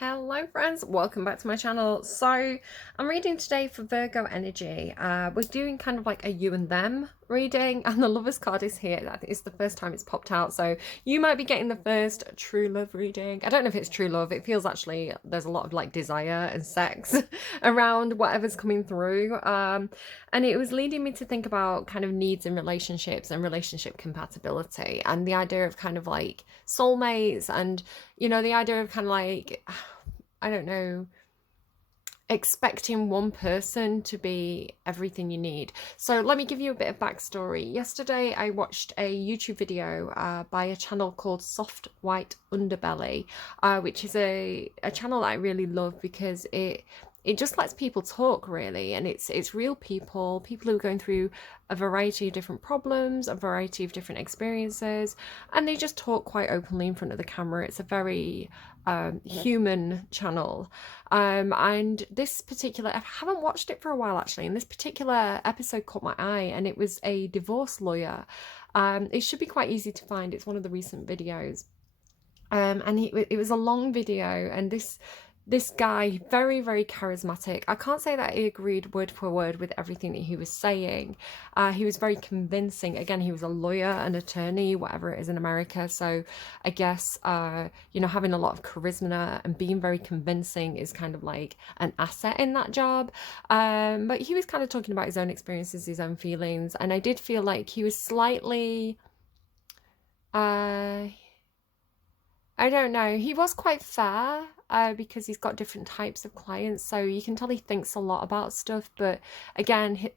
Hello friends, welcome back to my channel. So I'm reading today for Virgo energy. We're doing kind of like a you and them reading, and the lovers card is here. I think it's the first time it's popped out, so you might be getting the first true love reading. I don't know if it's true love. It feels actually there's a lot of like desire and sex around whatever's coming through, and it was leading me to think about kind of needs in relationships and relationship compatibility, and the idea of kind of like soulmates, and the idea of kind of like, I don't know, expecting one person to be everything you need. So let me give you a bit of backstory. Yesterday I watched a YouTube video by a channel called Soft White Underbelly, which is a channel that I really love because it just lets people talk, really, and it's real people who are going through a variety of different problems, a variety of different experiences, and they just talk quite openly in front of the camera. It's a very human channel, and this particular, I haven't watched it for a while actually, and this particular episode caught my eye, and it was a divorce lawyer. It should be quite easy to find. It's one of the recent videos, and it was a long video, and this guy, very, very charismatic. I can't say that I agreed word for word with everything that he was saying. He was very convincing. Again, he was a lawyer, an attorney, whatever it is in America. So I guess, having a lot of charisma and being very convincing is kind of like an asset in that job. But he was kind of talking about his own experiences, his own feelings. And I did feel like he was slightly, I don't know. He was quite fair, because he's got different types of clients, so you can tell he thinks a lot about stuff. But again,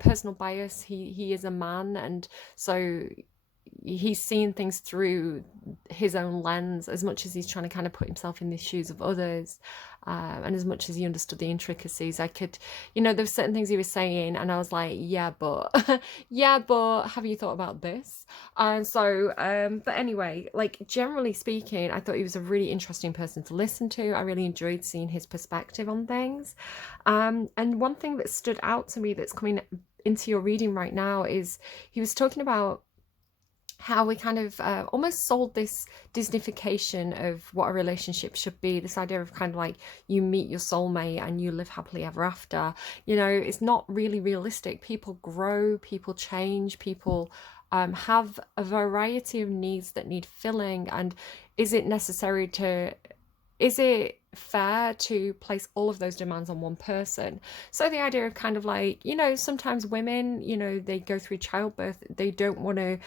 personal bias. He is a man, and so he's seeing things through his own lens as much as he's trying to kind of put himself in the shoes of others. And as much as he understood the intricacies, I could, there were certain things he was saying, and I was like, yeah, but, yeah, but have you thought about this? And so, but anyway, like generally speaking, I thought he was a really interesting person to listen to. I really enjoyed seeing his perspective on things. And one thing that stood out to me that's coming into your reading right now is he was talking about how we kind of almost sold this Disneyfication of what a relationship should be, this idea of kind of like you meet your soulmate and you live happily ever after. It's not really realistic. People grow, people change, people have a variety of needs that need filling. And is it fair to place all of those demands on one person? So the idea of kind of like, sometimes women, they go through childbirth, they don't want to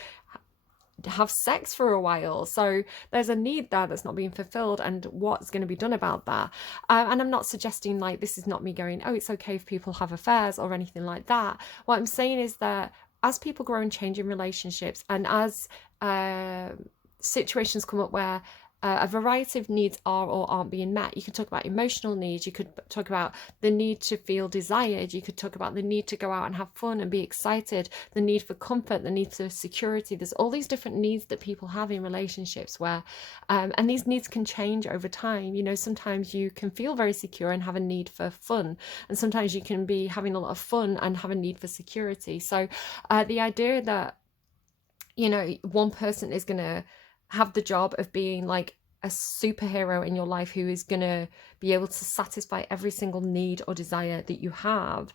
have sex for a while, so there's a need there that's not being fulfilled, and what's going to be done about that? And I'm not suggesting, like, this is not me going, oh, it's okay if people have affairs or anything like that. What I'm saying is that as people grow and change in relationships, and as situations come up where a variety of needs are or aren't being met. You could talk about emotional needs. You could talk about the need to feel desired. You could talk about the need to go out and have fun and be excited, the need for comfort, the need for security. There's all these different needs that people have in relationships where, and these needs can change over time. Sometimes you can feel very secure and have a need for fun, and sometimes you can be having a lot of fun and have a need for security. So the idea that, one person is going to have the job of being like a superhero in your life who is going to be able to satisfy every single need or desire that you have,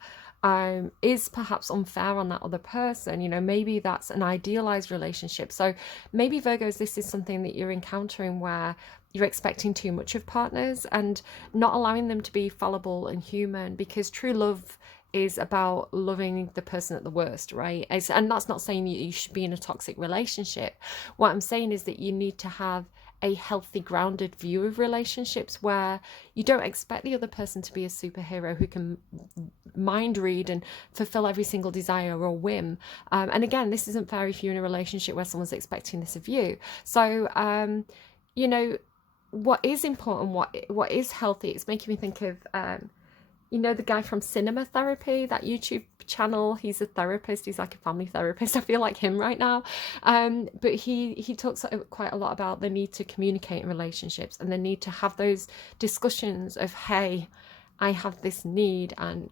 is perhaps unfair on that other person. Maybe that's an idealized relationship. So maybe, Virgos, this is something that you're encountering where you're expecting too much of partners and not allowing them to be fallible and human, because true love is about loving the person at the worst, right? And that's not saying you should be in a toxic relationship. What I'm saying is that you need to have a healthy, grounded view of relationships where you don't expect the other person to be a superhero who can mind read and fulfill every single desire or whim. And again, this isn't fair if you're in a relationship where someone's expecting this of you. So, what is important, what is healthy, it's making me think of the guy from Cinema Therapy, that YouTube channel. He's a therapist. He's like a family therapist. I feel like him right now. But he talks quite a lot about the need to communicate in relationships and the need to have those discussions of, hey, I have this need and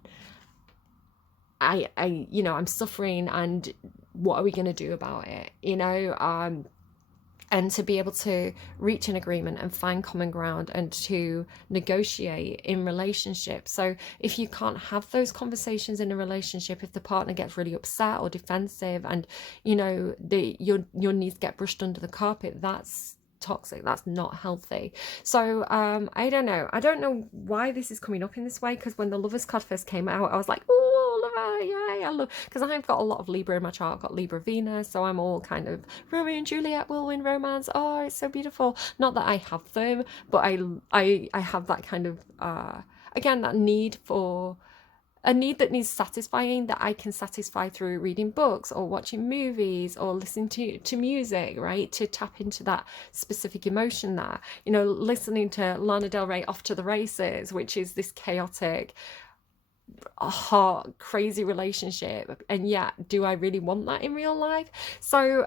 I'm suffering, and what are we going to do about it? and to be able to reach an agreement and find common ground and to negotiate in relationships. So if you can't have those conversations in a relationship, if the partner gets really upset or defensive, and you know your needs get brushed under the carpet, that's toxic, that's not healthy. So I don't know why this is coming up in this way, because when the Lovers card first came out, I was like, oh, lover, yay, I love, because I've got a lot of Libra in my chart. I've got Libra Venus, so I'm all kind of Romeo and Juliet whirlwind romance, oh, it's so beautiful. Not that I have them, but I have that kind of again, that need for a need that needs satisfying, that I can satisfy through reading books or watching movies or listening to music, right? To tap into that specific emotion there. You know, listening to Lana Del Rey Off to the Races, which is this chaotic, hot, crazy relationship, and yet do I really want that in real life? So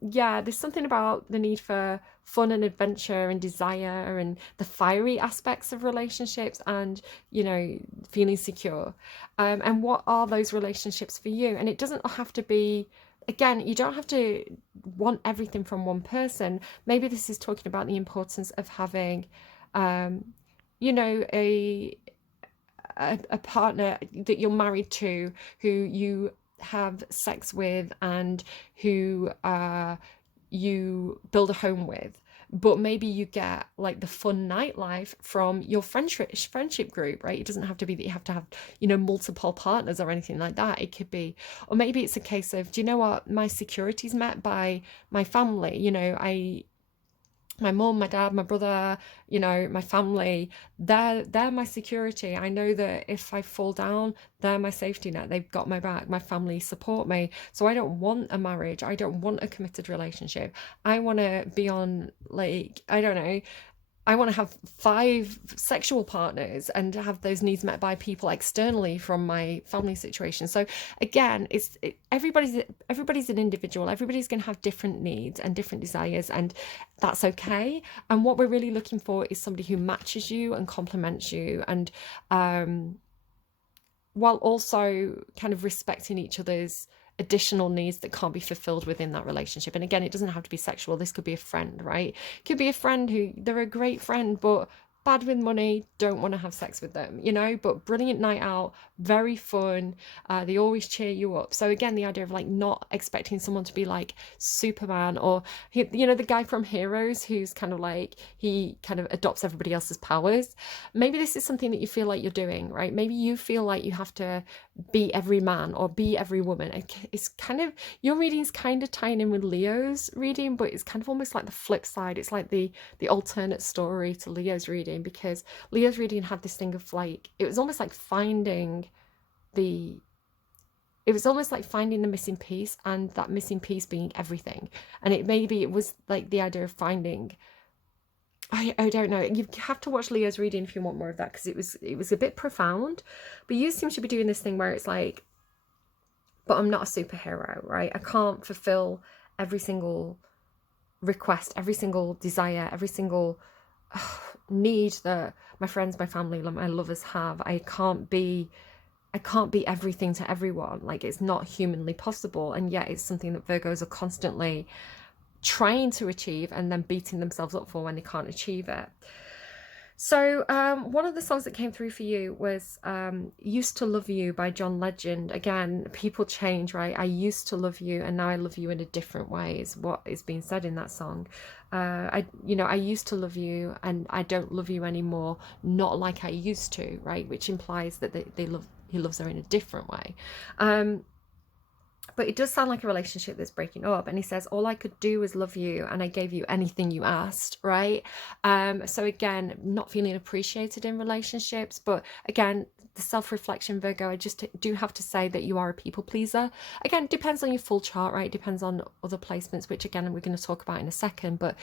yeah, there's something about the need for fun and adventure and desire and the fiery aspects of relationships, and you know, feeling secure. And what are those relationships for you? And it doesn't have to be, again, you don't have to want everything from one person. Maybe this is talking about the importance of having you know, a partner that you're married to, who you have sex with, and who you build a home with. But maybe you get like the fun nightlife from your friendship group, right? It doesn't have to be that you have to have, you know, multiple partners or anything like that. It could be, or maybe it's a case of, do you know what, my security's met by my family. You know, my mum, my dad, my brother, you know, my family, they're my security. I know that if I fall down, they're my safety net. They've got my back. My family support me. So I don't want a marriage. I don't want a committed relationship. I want to be on, like, I don't know, I want to have 5 sexual partners and have those needs met by people externally from my family situation. So again, everybody's an individual. Everybody's going to have different needs and different desires, and that's okay. And what we're really looking for is somebody who matches you and complements you, and while also kind of respecting each other's additional needs that can't be fulfilled within that relationship. And again, it doesn't have to be sexual. This could be a friend, right? It could be a friend who, they're a great friend, but bad with money, don't want to have sex with them, you know, but brilliant night out, very fun, they always cheer you up. So again, the idea of like not expecting someone to be like Superman, or you know, the guy from Heroes who's kind of like, he kind of adopts everybody else's powers. Maybe this is something that you feel like you're doing, right? Maybe you feel like you have to be every man or be every woman. It's kind of, your reading's kind of tying in with Leo's reading, but it's kind of almost like the flip side. It's like the alternate story to Leo's reading, because Leo's reading had this thing of like, it was almost like finding the missing piece, and that missing piece being everything. And it was like the idea of finding, I don't know, you have to watch Leo's reading if you want more of that, because it was a bit profound. But you seem to be doing this thing where it's like, but I'm not a superhero, right? I can't fulfill every single request, every single desire, every single need that my friends, my family, my lovers have. I can't be everything to everyone. Like, it's not humanly possible. And yet it's something that Virgos are constantly trying to achieve and then beating themselves up for when they can't achieve it. So one of the songs that came through for you was Used to Love You by John Legend. Again, people change, right? I used to love you and now I love you in a different way is what is being said in that song. I used to love you and I don't love you anymore, not like I used to, right? Which implies that he loves her in a different way. But it does sound like a relationship that's breaking up. And he says, all I could do was love you and I gave you anything you asked, right? So again, not feeling appreciated in relationships. But again, the self-reflection, Virgo, I just do have to say that you are a people pleaser. Again, depends on your full chart, right? Depends on other placements, which again, we're going to talk about in a second. But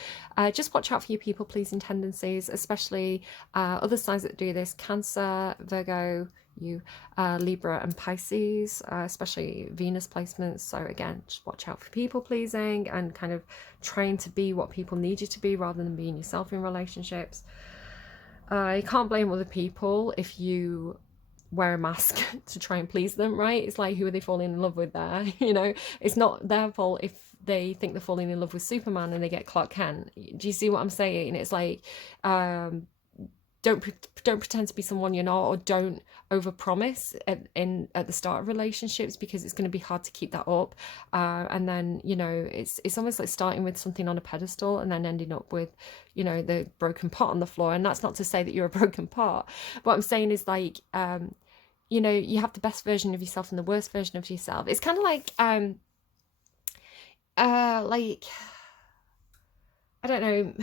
just watch out for your people pleasing tendencies, especially other signs that do this: Cancer, Virgo, you, Libra and Pisces, especially Venus placements. So again, just watch out for people pleasing and kind of trying to be what people need you to be rather than being yourself in relationships. You can't blame other people if you wear a mask to try and please them, right? It's like, who are they falling in love with there? You know, it's not their fault if they think they're falling in love with Superman and they get Clark Kent. Do you see what I'm saying? It's like, don't pretend to be someone you're not, or don't overpromise at the start of relationships, because it's going to be hard to keep that up. And then, you know, it's almost like starting with something on a pedestal and then ending up with, you know, the broken pot on the floor. And that's not to say that you're a broken pot. What I'm saying is, like, you know, you have the best version of yourself and the worst version of yourself. It's kind of like I don't know.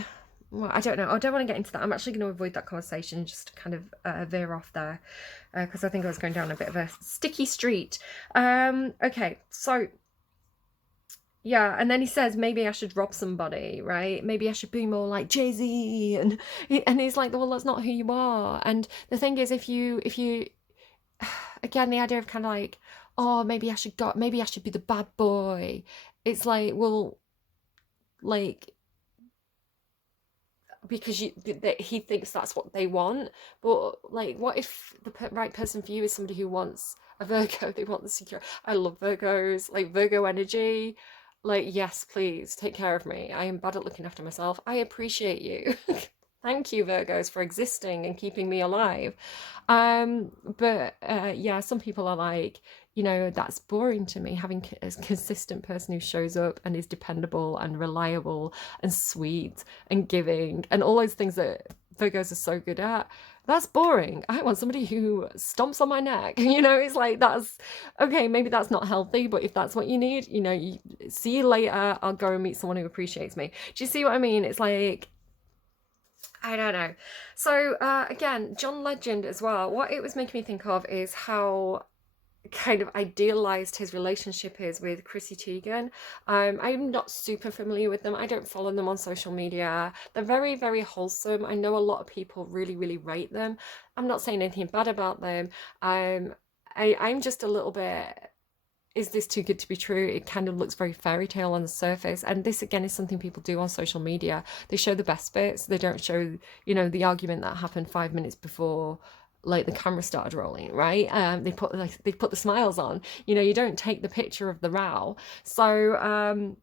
Well, I don't know. I don't want to get into that. I'm actually going to avoid that conversation, just to kind of veer off there, because I think I was going down a bit of a sticky street. Okay, so yeah, and then he says maybe I should rob somebody, right? Maybe I should be more like Jay-Z, and he's like, well, that's not who you are. And the thing is, if you again, the idea of kind of like, oh, maybe I should be the bad boy. It's like, well, like, because he thinks that's what they want. But like, what if the right person for you is somebody who wants a Virgo? They want the secure. I love Virgos, like Virgo energy. Like, yes, please take care of me. I am bad at looking after myself. I appreciate you. Thank you, Virgos, for existing and keeping me alive. But yeah, some people are like, you know, that's boring to me, having a consistent person who shows up and is dependable and reliable and sweet and giving and all those things that Virgos are so good at. That's boring. I want somebody who stomps on my neck. You know, it's like, that's okay. Maybe that's not healthy, but if that's what you need, you know, see you later. I'll go and meet someone who appreciates me. Do you see what I mean? It's like, I don't know. So again, John Legend as well. What it was making me think of is how kind of idealized his relationship is with Chrissy Teigen. I'm not super familiar with them. I don't follow them on social media. They're very, very wholesome. I know a lot of people really, really rate them. I'm not saying anything bad about them. I'm just a little bit, is this too good to be true? It kind of looks very fairy tale on the surface. And this, again, is something people do on social media. They show the best bits. They don't show, you know, the argument that happened 5 minutes before, like, the camera started rolling, right? They put the smiles on. You know, you don't take the picture of the row. So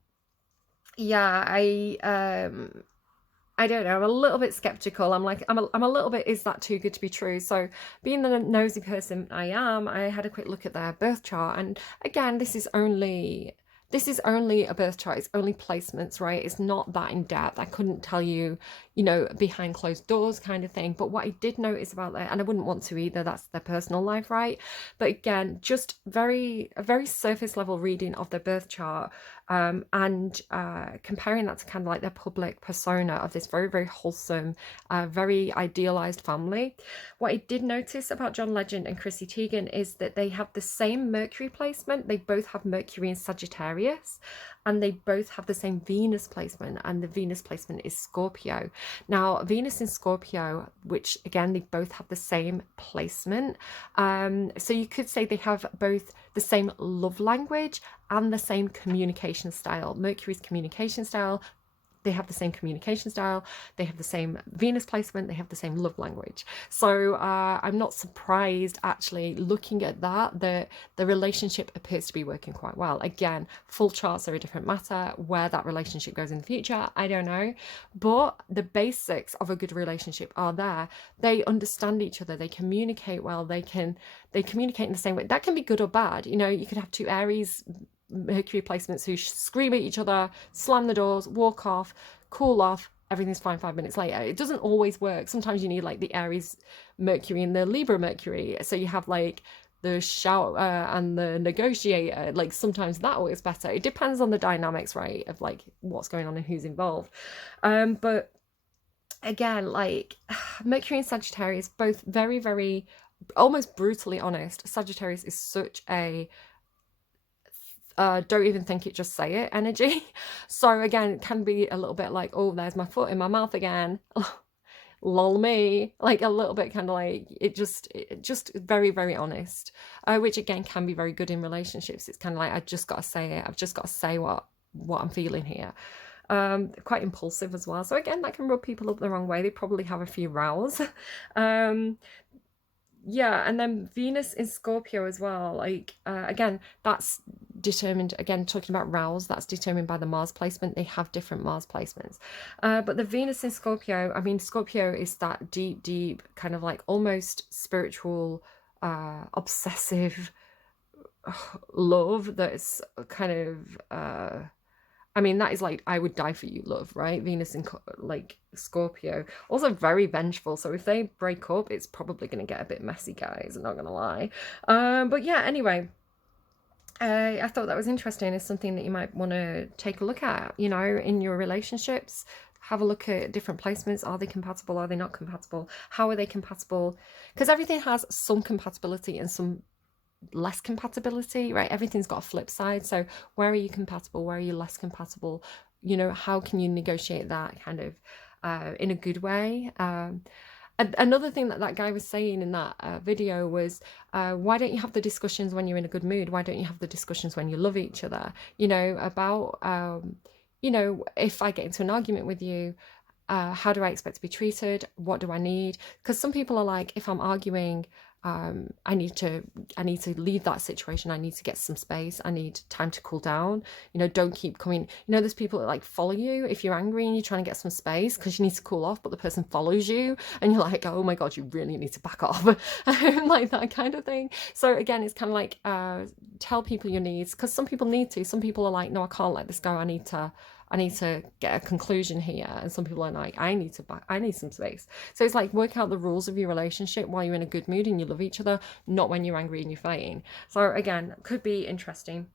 yeah, I don't know. I'm a little bit skeptical. I'm a little bit, is that too good to be true? So being the nosy person I am, I had a quick look at their birth chart. And again, this is only a birth chart. It's only placements, right? It's not that in depth. I couldn't tell you, you know, behind closed doors kind of thing. But what I did notice about that, and I wouldn't want to either, that's their personal life, right? But again, just a very surface level reading of their birth chart, and comparing that to kind of like their public persona of this very, very wholesome, very idealized family. What I did notice about John Legend and Chrissy Teigen is that they have the same Mercury placement. They both have Mercury in Sagittarius, and they both have the same Venus placement, and the Venus placement is Scorpio. Now, Venus in Scorpio, which again, they both have the same placement. So you could say they have both the same love language and the same communication style. Mercury's communication style, they have the same communication style, they have the same Venus placement, they have the same love language. So I'm not surprised, actually, looking at that, the relationship appears to be working quite well. Again, full charts are a different matter. Where that relationship goes in the future, I don't know. But the basics of a good relationship are there. They understand each other, they communicate well, they communicate in the same way. That can be good or bad. You know, you could have two Aries Mercury placements who scream at each other, slam the doors, walk off, cool off, everything's fine 5 minutes later. It doesn't always work. Sometimes you need like the Aries Mercury and the Libra Mercury. So you have like the shout and the negotiator. Like sometimes that works better. It depends on the dynamics, right, of like what's going on and who's involved. But again, like Mercury and Sagittarius, both very, very almost brutally honest. Sagittarius is such a don't even think it, just say it energy. So again, it can be a little bit like, oh, there's my foot in my mouth again. Lol me, like a little bit kind of like it just very, very honest, which again can be very good in relationships. It's kind of like, I just got to say it. I've just got to say what I'm feeling here. Quite impulsive as well. So again, that can rub people up the wrong way. They probably have a few rows. Yeah, and then Venus in Scorpio as well. Like, again, that's determined, again, talking about rows, that's determined by the Mars placement. They have different Mars placements. But the Venus in Scorpio, I mean, Scorpio is that deep, deep, kind of like almost spiritual, obsessive love that's kind of, I mean, that is like, I would die for you, love, right? Venus in like Scorpio. Also very vengeful. So if they break up, it's probably going to get a bit messy, guys. I'm not going to lie. But yeah, anyway, I thought that was interesting. It's something that you might want to take a look at, you know, in your relationships. Have a look at different placements. Are they compatible? Are they not compatible? How are they compatible? Because everything has some compatibility and some less compatibility, right? Everything's got a flip side. So where are you compatible? Where are you less compatible? You know, how can you negotiate that kind of in a good way? Another thing that that guy was saying in that video was, why don't you have the discussions when you're in a good mood? Why don't you have the discussions when you love each other? You know, about, you know, if I get into an argument with you, how do I expect to be treated? What do I need? Because some people are like, if I'm arguing, I need to leave that situation. I need to get some space. I need time to cool down. You know, don't keep coming. You know, there's people that like follow you if you're angry and you're trying to get some space because you need to cool off, but the person follows you and you're like, oh my God, you really need to back off. Like that kind of thing. So again, it's kind of like, tell people your needs, because some people need to. Some people are like, no, I can't let this go. I need to get a conclusion here. And some people are like, I need some space. So it's like, work out the rules of your relationship while you're in a good mood and you love each other, not when you're angry and you're fighting. So again, could be interesting.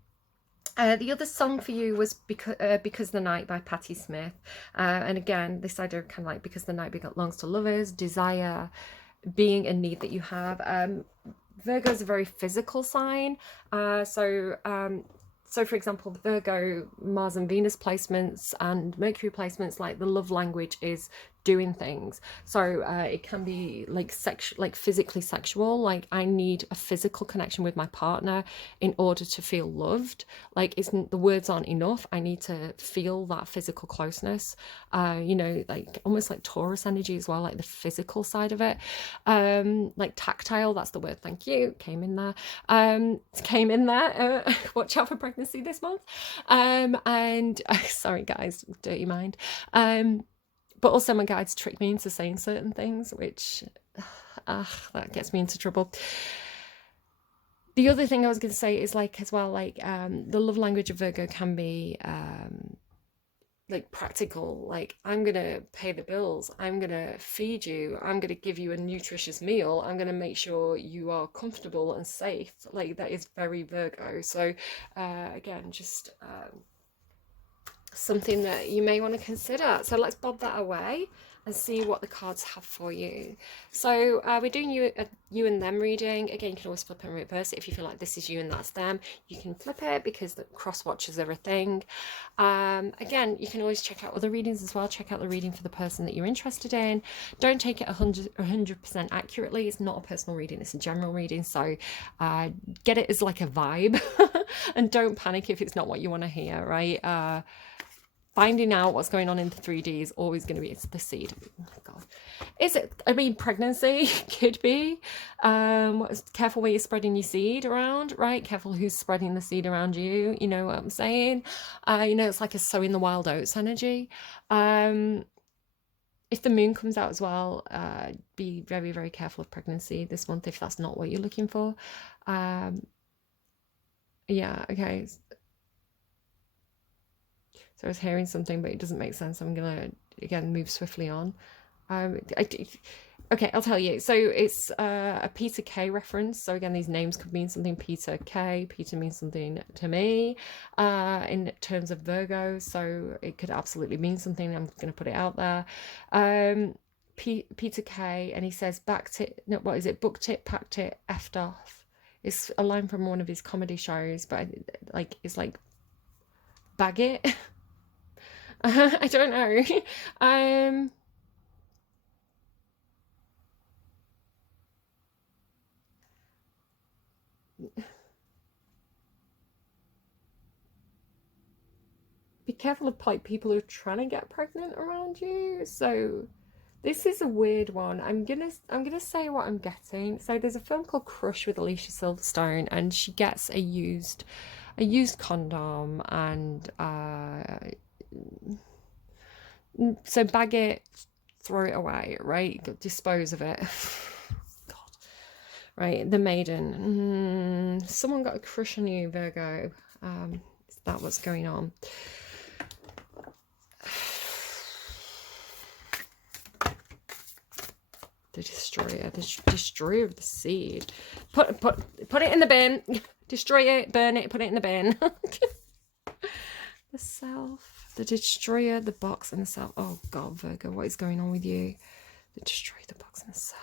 The other song for you was Because the Night by Patti Smith. And again, this idea of kind of like, because the night belongs to lovers, desire, being a need that you have. Virgo is a very physical sign. So for example, Virgo, Mars and Venus placements and Mercury placements, like the love language is doing things. So it can be like physically sexual. Like I need a physical connection with my partner in order to feel loved. Like the words aren't enough. I need to feel that physical closeness. You know, like almost like Taurus energy as well, like the physical side of it. Like tactile, that's the word. Thank you. Came in there. Watch out for pregnancy this month. And sorry guys, dirty mind. But also my guides trick me into saying certain things, which that gets me into trouble. The other thing I was going to say is like as well, like the love language of Virgo can be like practical, like I'm gonna pay the bills, I'm gonna feed you, I'm gonna give you a nutritious meal, I'm gonna make sure you are comfortable and safe. Like that is very Virgo. So again, just something that you may want to consider. So let's bob that away and see what the cards have for you. So we're doing you and them reading. Again, you can always flip and reverse it if you feel like this is you and that's them. You can flip it because the cross watches are a thing. Again, you can always check out other readings as well. Check out the reading for the person that you're interested in. Don't take it 100% accurately. It's not a personal reading, it's a general reading. So get it as like a vibe and don't panic if it's not what you want to hear, right? Finding out what's going on in the 3D is always going to be, it's the seed. Oh God. Is it? I mean, pregnancy could be. Careful where you're spreading your seed around, right? Careful who's spreading the seed around you. You know what I'm saying? You know, it's like a sowing the wild oats energy. If the moon comes out as well, be very, very careful of pregnancy this month if that's not what you're looking for. Yeah, okay. So I was hearing something, but it doesn't make sense. I'm gonna again move swiftly on. Okay, I'll tell you. So it's a Peter K reference. So again, these names could mean something. Peter K. Peter means something to me in terms of Virgo. So it could absolutely mean something. I'm going to put it out there. Peter K. And he says, backed it. No, what is it? Booked it, packed it, effed off. It's a line from one of his comedy shows, but like it's like bag it. I don't know. Be careful of like people who are trying to get pregnant around you. So This is a weird one. I'm gonna say what I'm getting. So there's a film called Crush with Alicia Silverstone, and she gets a used condom, and so bag it, throw it away, right? Dispose of it. God. Right, the maiden. Someone got a crush on you, Virgo. Is that what's going on? The destroyer, the destroyer of the seed. Put it in the bin. Destroy it, burn it, put it in the bin. The self, the destroyer, the box, and the self. Oh God, Virgo, what is going on with you? The destroyer, the box, and the self.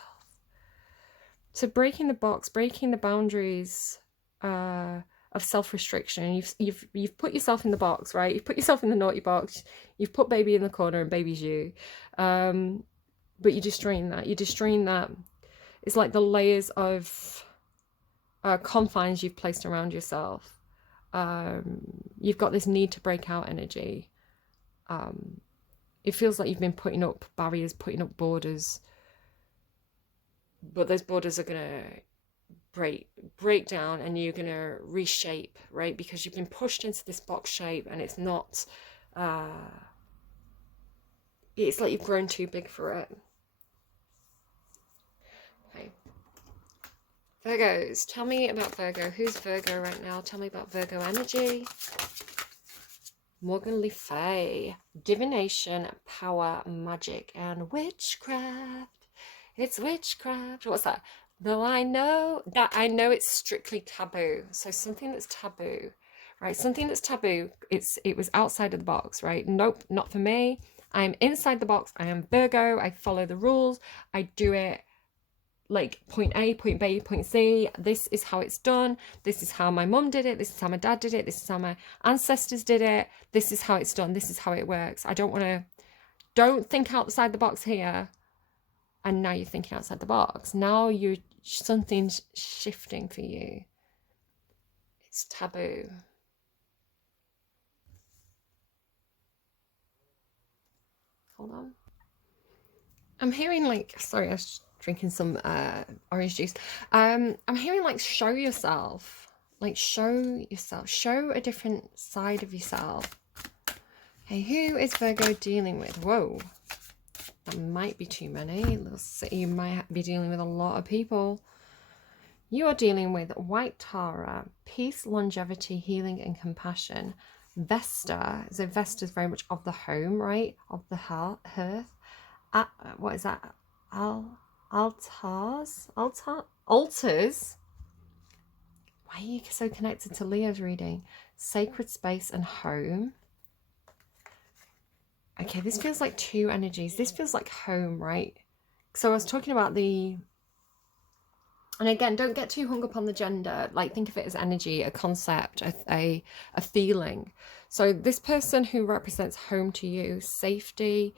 So breaking the box, breaking the boundaries of self-restriction. You've put yourself in the box, right? You've put yourself in the naughty box. You've put baby in the corner, and baby's you. But you're destroying that. You're destroying that. It's like the layers of confines you've placed around yourself. You've got this need to break out energy. It feels like you've been putting up barriers, putting up borders. But those borders are going to break down, and you're going to reshape, right? Because you've been pushed into this box shape, and it's not... it's like you've grown too big for it. Okay. Virgos, tell me about Virgo. Who's Virgo right now? Tell me about Virgo energy. Morgan Le Fay. Divination, power, magic, and witchcraft. It's witchcraft. What's that? Though I know it's strictly taboo. So something that's taboo, right? Something that's taboo, it was outside of the box, right? Nope, not for me. I'm inside the box. I am Virgo. I follow the rules. I do it like point A, point B, point C. This is how it's done. This is how my mum did it. This is how my dad did it. This is how my ancestors did it. This is how it's done. This is how it works. I don't think outside the box here. And now you're thinking outside the box. Now something's shifting for you. It's taboo. Hold on. I'm hearing like, sorry, I was drinking some orange juice. I'm hearing like show yourself. Like show yourself. Show a different side of yourself. Okay, who is Virgo dealing with? Whoa. That might be too many. You might be dealing with a lot of people. You are dealing with White Tara, peace, longevity, healing, and compassion. Vesta, so Vesta's very much of the home, right? Of the hearth. What is that? Altars? Why are you so connected to Leo's reading? Sacred space and home. Okay, this feels like two energies. This feels like home, right? So I was talking about and again, don't get too hung up on the gender. Like, think of it as energy, a concept, a feeling. So this person who represents home to you, safety,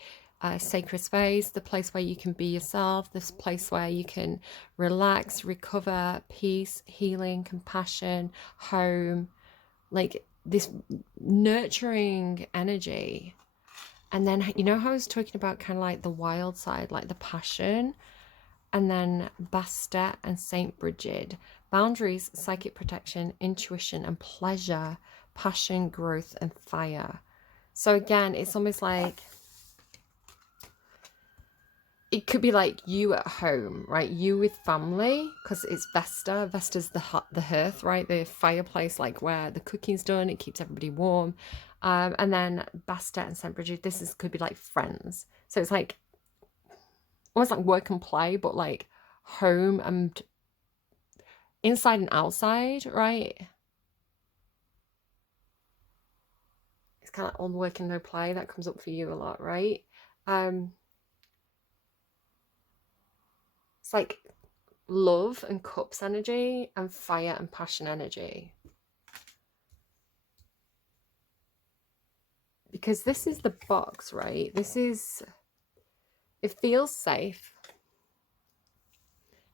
sacred space, the place where you can be yourself, this place where you can relax, recover, peace, healing, compassion, home, like this nurturing energy. And then, you know how I was talking about kind of like the wild side, like the passion? And then Bastet and Saint Brigid. Boundaries, psychic protection, intuition and pleasure, passion, growth and fire. So again, it's almost like, it could be like you at home, right? You with family, because it's Vesta. Vesta's the hearth, right? The fireplace, like where the cooking's done. It keeps everybody warm. And then Bastet and St. Bridget, could be like friends. So it's like almost like work and play, but like home and inside and outside, right? It's kind of all work and no play. That comes up for you a lot, right? It's like love and cups energy and fire and passion energy. Because this is the box, right? It feels safe.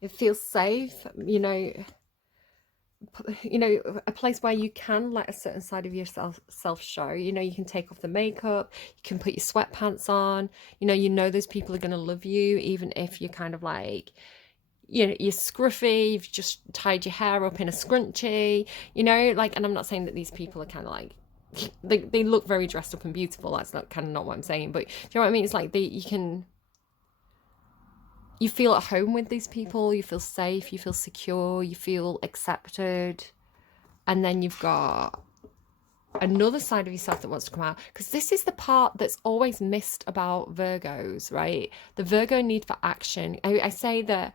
It feels safe, you know. you know, a place where you can let a certain side of yourself show. You know, you can take off the makeup, you can put your sweatpants on. You know those people are going to love you even if you're kind of like, you know, you're scruffy, you've just tied your hair up in a scrunchie, you know, like, and I'm not saying that these people are kind of like, they look very dressed up and beautiful. That's not kind of not what I'm saying, but do you know what I mean? It's like you feel at home with these people, you feel safe, you feel secure, you feel accepted. And then you've got another side of yourself that wants to come out, because this is the part that's always missed about Virgos, right? The Virgo need for action. I say that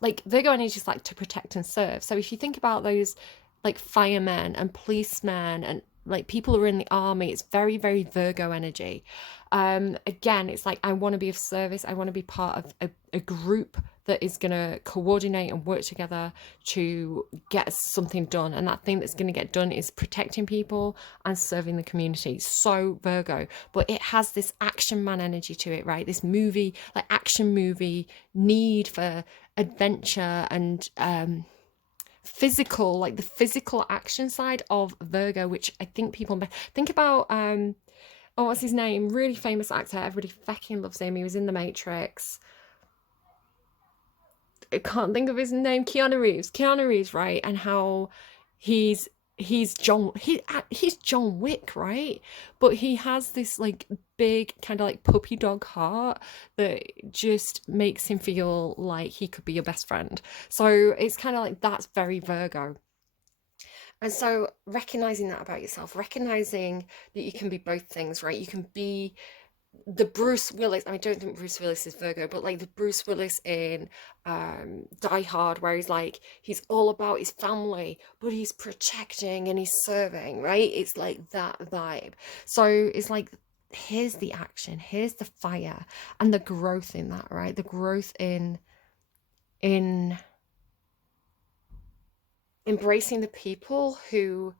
like Virgo energy is like to protect and serve. So if you think about those like firemen and policemen and like people who are in the army, it's very, very Virgo energy. Again, it's like, I want to be of service. I want to be part of a group that is going to coordinate and work together to get something done. And that thing that's going to get done is protecting people and serving the community. So Virgo, but it has this action man energy to it, right? This movie, like action movie need for adventure and physical, like the physical action side of Virgo, which I think people think about. Oh, what's his name? Really famous actor. Everybody fucking loves him. He was in The Matrix. I can't think of his name. Keanu Reeves, right? And how he's John Wick, right? But he has this like big kind of like puppy dog heart that just makes him feel like he could be your best friend. So it's kind of like, that's very Virgo. And so recognizing that about yourself, recognizing that you can be both things, right? You can be the Bruce Willis. I don't think Bruce Willis is Virgo, but like the Bruce Willis in Die Hard, where he's all about his family, but he's protecting and he's serving, right? It's like that vibe. So it's like, here's the action, here's the fire, and the growth in that, right? The growth in embracing the people who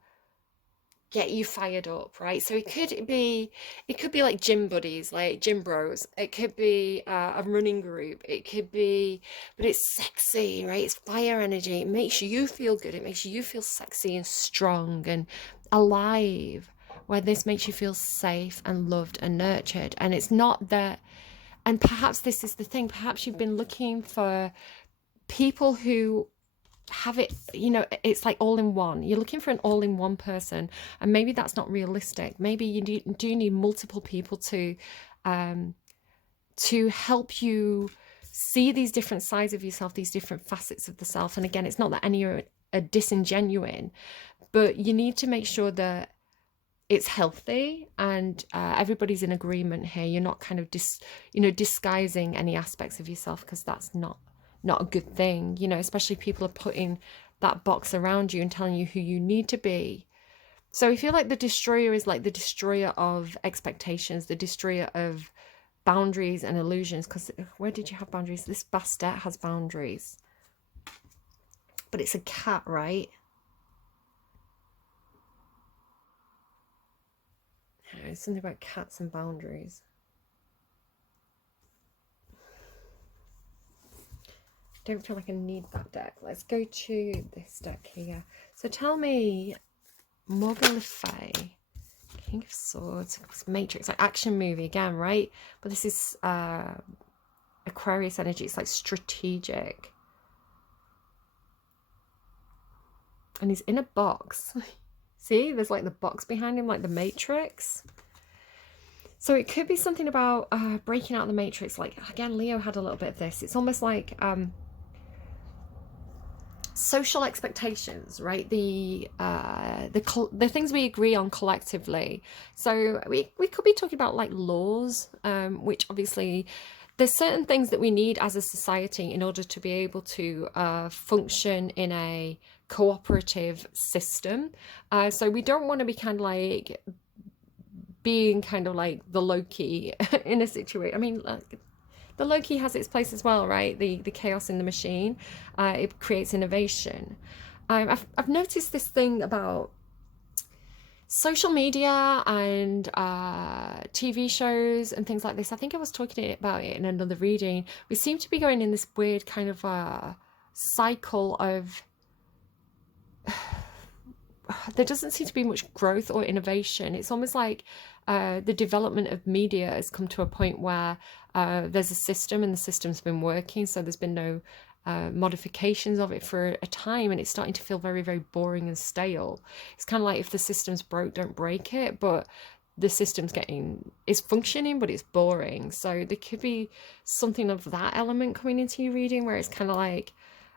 get you fired up, right? So it could be like gym buddies, like gym bros. It could be a running group. It could be, but it's sexy, right? It's fire energy. It makes you feel good. It makes you feel sexy and strong and alive, where this makes you feel safe and loved and nurtured. And it's not that, and perhaps this is the thing, perhaps you've been looking for people who have it, you know, it's like all in one. You're looking for an all in one person, and maybe that's not realistic. Maybe you do need multiple people to help you see these different sides of yourself, these different facets of the self. And again, it's not that any are disingenuine, but you need to make sure that it's healthy and everybody's in agreement here. You're not kind of disguising any aspects of yourself, because that's not a good thing, you know, especially people are putting that box around you and telling you who you need to be. So I feel like the destroyer is like the destroyer of expectations, the destroyer of boundaries and illusions. Because where did you have boundaries? This Bastet has boundaries, but it's a cat, right? There's something about cats and boundaries. Don't feel like I need that deck. Let's go to this deck here. So tell me, Morgan Le Fay, King of Swords, Matrix, like action movie again, right? But this is Aquarius energy. It's like strategic. And he's in a box. See, there's like the box behind him, like the Matrix. So it could be something about breaking out of the Matrix. Like, again, Leo had a little bit of this. It's almost like social expectations, right? The things we agree on collectively. So we could be talking about like laws, which obviously there's certain things that we need as a society in order to be able to function in a cooperative system. So we don't want to be kind of like being kind of like the Loki in a situation. I mean, like, the Loki has its place as well, right? The chaos in the machine, it creates innovation. I've noticed this thing about social media and TV shows and things like this. I think I was talking about it in another reading. We seem to be going in this weird kind of cycle of there doesn't seem to be much growth or innovation. It's almost like the development of media has come to a point where there's a system and the system's been working, so there's been no modifications of it for a time, and it's starting to feel very, very boring and stale. It's kind of like if the system's broke, don't break it, but the system's is functioning, but it's boring. So there could be something of that element coming into your reading, where it's kind of like,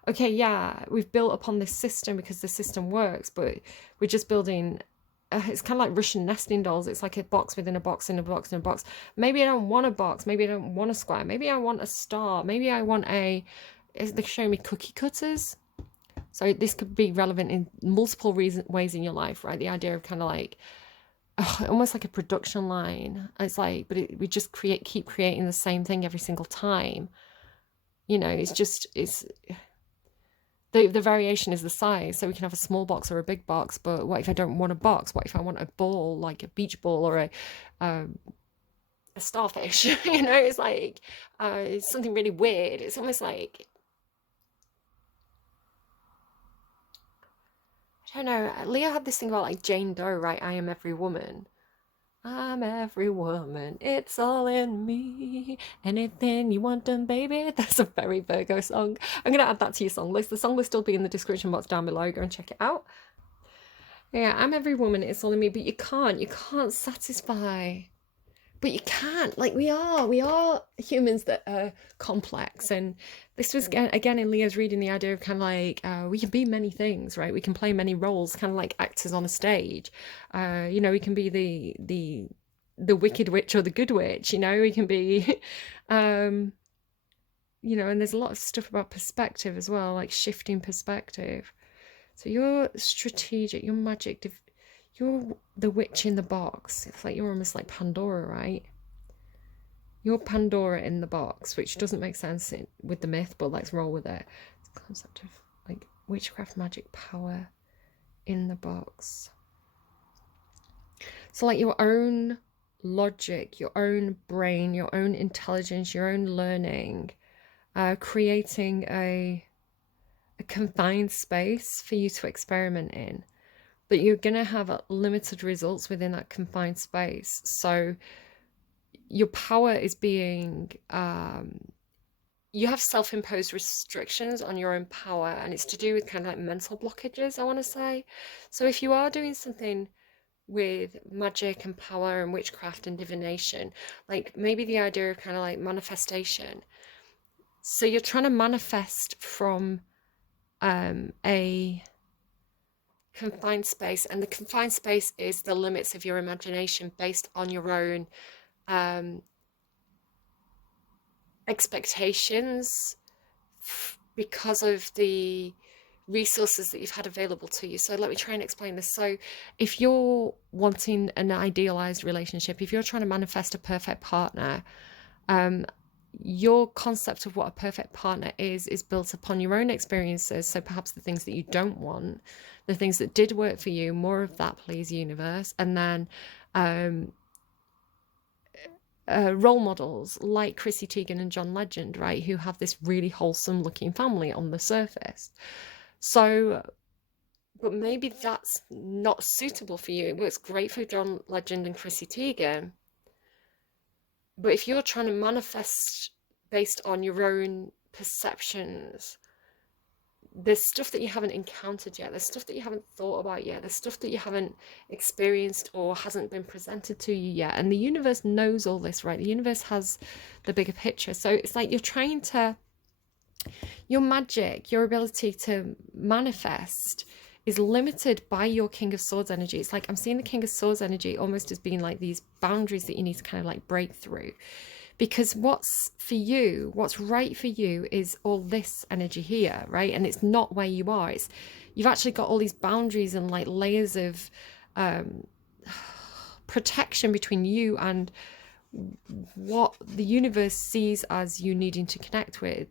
okay, yeah, we've built upon this system because the system works, but we're just building. It's kind of like Russian nesting dolls. It's like a box within a box in a box in a box. Maybe I don't want a box. Maybe I don't want a square. Maybe I want a star. Maybe I want they're showing me cookie cutters. So this could be relevant in multiple ways in your life, right? The idea of kind of like, almost like a production line. It's like, but we just keep creating the same thing every single time. You know, it's the variation is the size. So we can have a small box or a big box, but what if I don't want a box? What if I want a ball, like a beach ball or a starfish? You know, it's like it's something really weird. It's almost like, I don't know. Leo had this thing about like Jane Doe, right? I am every woman. I'm every woman, it's all in me. Anything you want done, baby. That's a very Virgo song. I'm going to add that to your song list. The song will still be in the description box down below. Go and check it out. Yeah, I'm every woman, it's all in me, but you can't satisfy. But you can't, like we are humans that are complex. And this was again in Leo's reading, the idea of kind of like we can be many things, right? We can play many roles, kind of like actors on a stage. You know, we can be the wicked witch or the good witch. You know, we can be, you know, and there's a lot of stuff about perspective as well, like shifting perspective. So you're strategic, you're magic. You're the witch in the box. It's like you're almost like Pandora, right? You're Pandora in the box, which doesn't make sense with the myth, but let's roll with it. It's the concept of like witchcraft, magic, power in the box. So like your own logic, your own brain, your own intelligence, your own learning, creating a confined space for you to experiment in. But you're going to have limited results within that confined space. So your power is being, you have self-imposed restrictions on your own power, and it's to do with kind of like mental blockages, I want to say. So if you are doing something with magic and power and witchcraft and divination, like maybe the idea of kind of like manifestation. So you're trying to manifest from a confined space, and the confined space is the limits of your imagination based on your own expectations because of the resources that you've had available to you. So let me try and explain this. So if you're wanting an idealized relationship, if you're trying to manifest a perfect partner, your concept of what a perfect partner is built upon your own experiences. So perhaps the things that you don't want, the things that did work for you, more of that, please, universe. And then role models like Chrissy Teigen and John Legend, right, who have this really wholesome looking family on the surface. So, but maybe that's not suitable for you. It works great for John Legend and Chrissy Teigen. But if you're trying to manifest based on your own perceptions, there's stuff that you haven't encountered yet. There's stuff that you haven't thought about yet. There's stuff that you haven't experienced or hasn't been presented to you yet. And the universe knows all this, right? The universe has the bigger picture. So it's like you're trying to, your magic, your ability to manifest is limited by your King of Swords energy. It's like I'm seeing the King of Swords energy almost as being like these boundaries that you need to kind of like break through. Because what's for you, what's right for you is all this energy here, right? And it's not where you are. It's, you've actually got all these boundaries and like layers of protection between you and what the universe sees as you needing to connect with.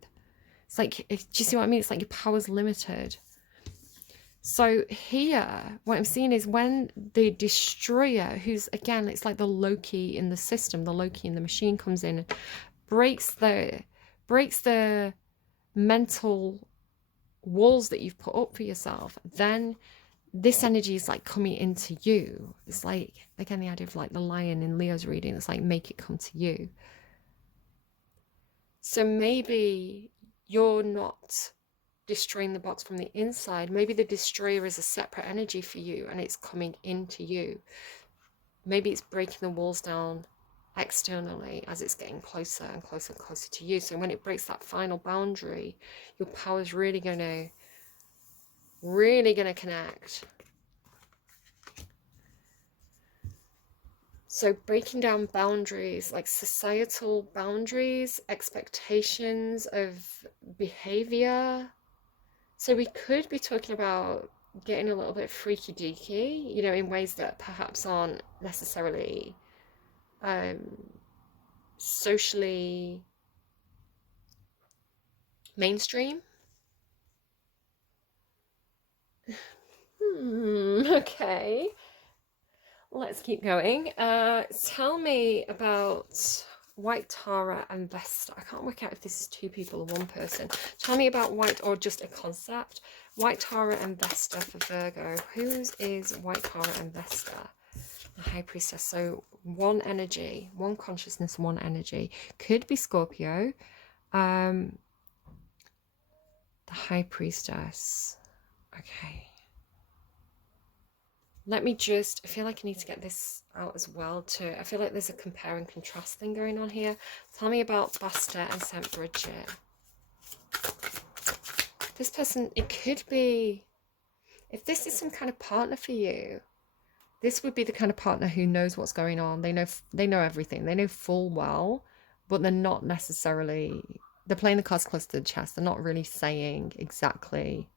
It's like, do you see what I mean? It's like your power's limited. So here, what I'm seeing is when the destroyer, who's again, it's like the Loki in the system, the Loki in the machine comes in, breaks the mental walls that you've put up for yourself, then this energy is like coming into you. It's like, again, the idea of like the lion in Leo's reading, it's like, make it come to you. So maybe you're not destroying the box from the inside. Maybe the destroyer is a separate energy for you and it's coming into you. Maybe it's breaking the walls down externally as it's getting closer and closer and closer to you. So when it breaks that final boundary, your power is really going to connect. So breaking down boundaries, like societal boundaries, expectations of behavior. So we could be talking about getting a little bit freaky deaky, you know, in ways that perhaps aren't necessarily socially mainstream. Okay. Let's keep going. Tell me about White Tara and Vesta. I can't work out if this is two people or one person. Tell me about White, or just a concept. White Tara and Vesta for Virgo. Whose is White Tara and Vesta? The High Priestess. So one energy, one consciousness, one energy. Could be Scorpio. The High Priestess. Okay. Let me just, I feel like I need to get this out as well too. I feel like there's a compare and contrast thing going on here. Tell me about Buster and St. Bridget. This person, it could be, if this is some kind of partner for you, this would be the kind of partner who knows what's going on. They know everything. They know full well, but they're not necessarily, they're playing the cards close to the chest. They're not really saying exactly.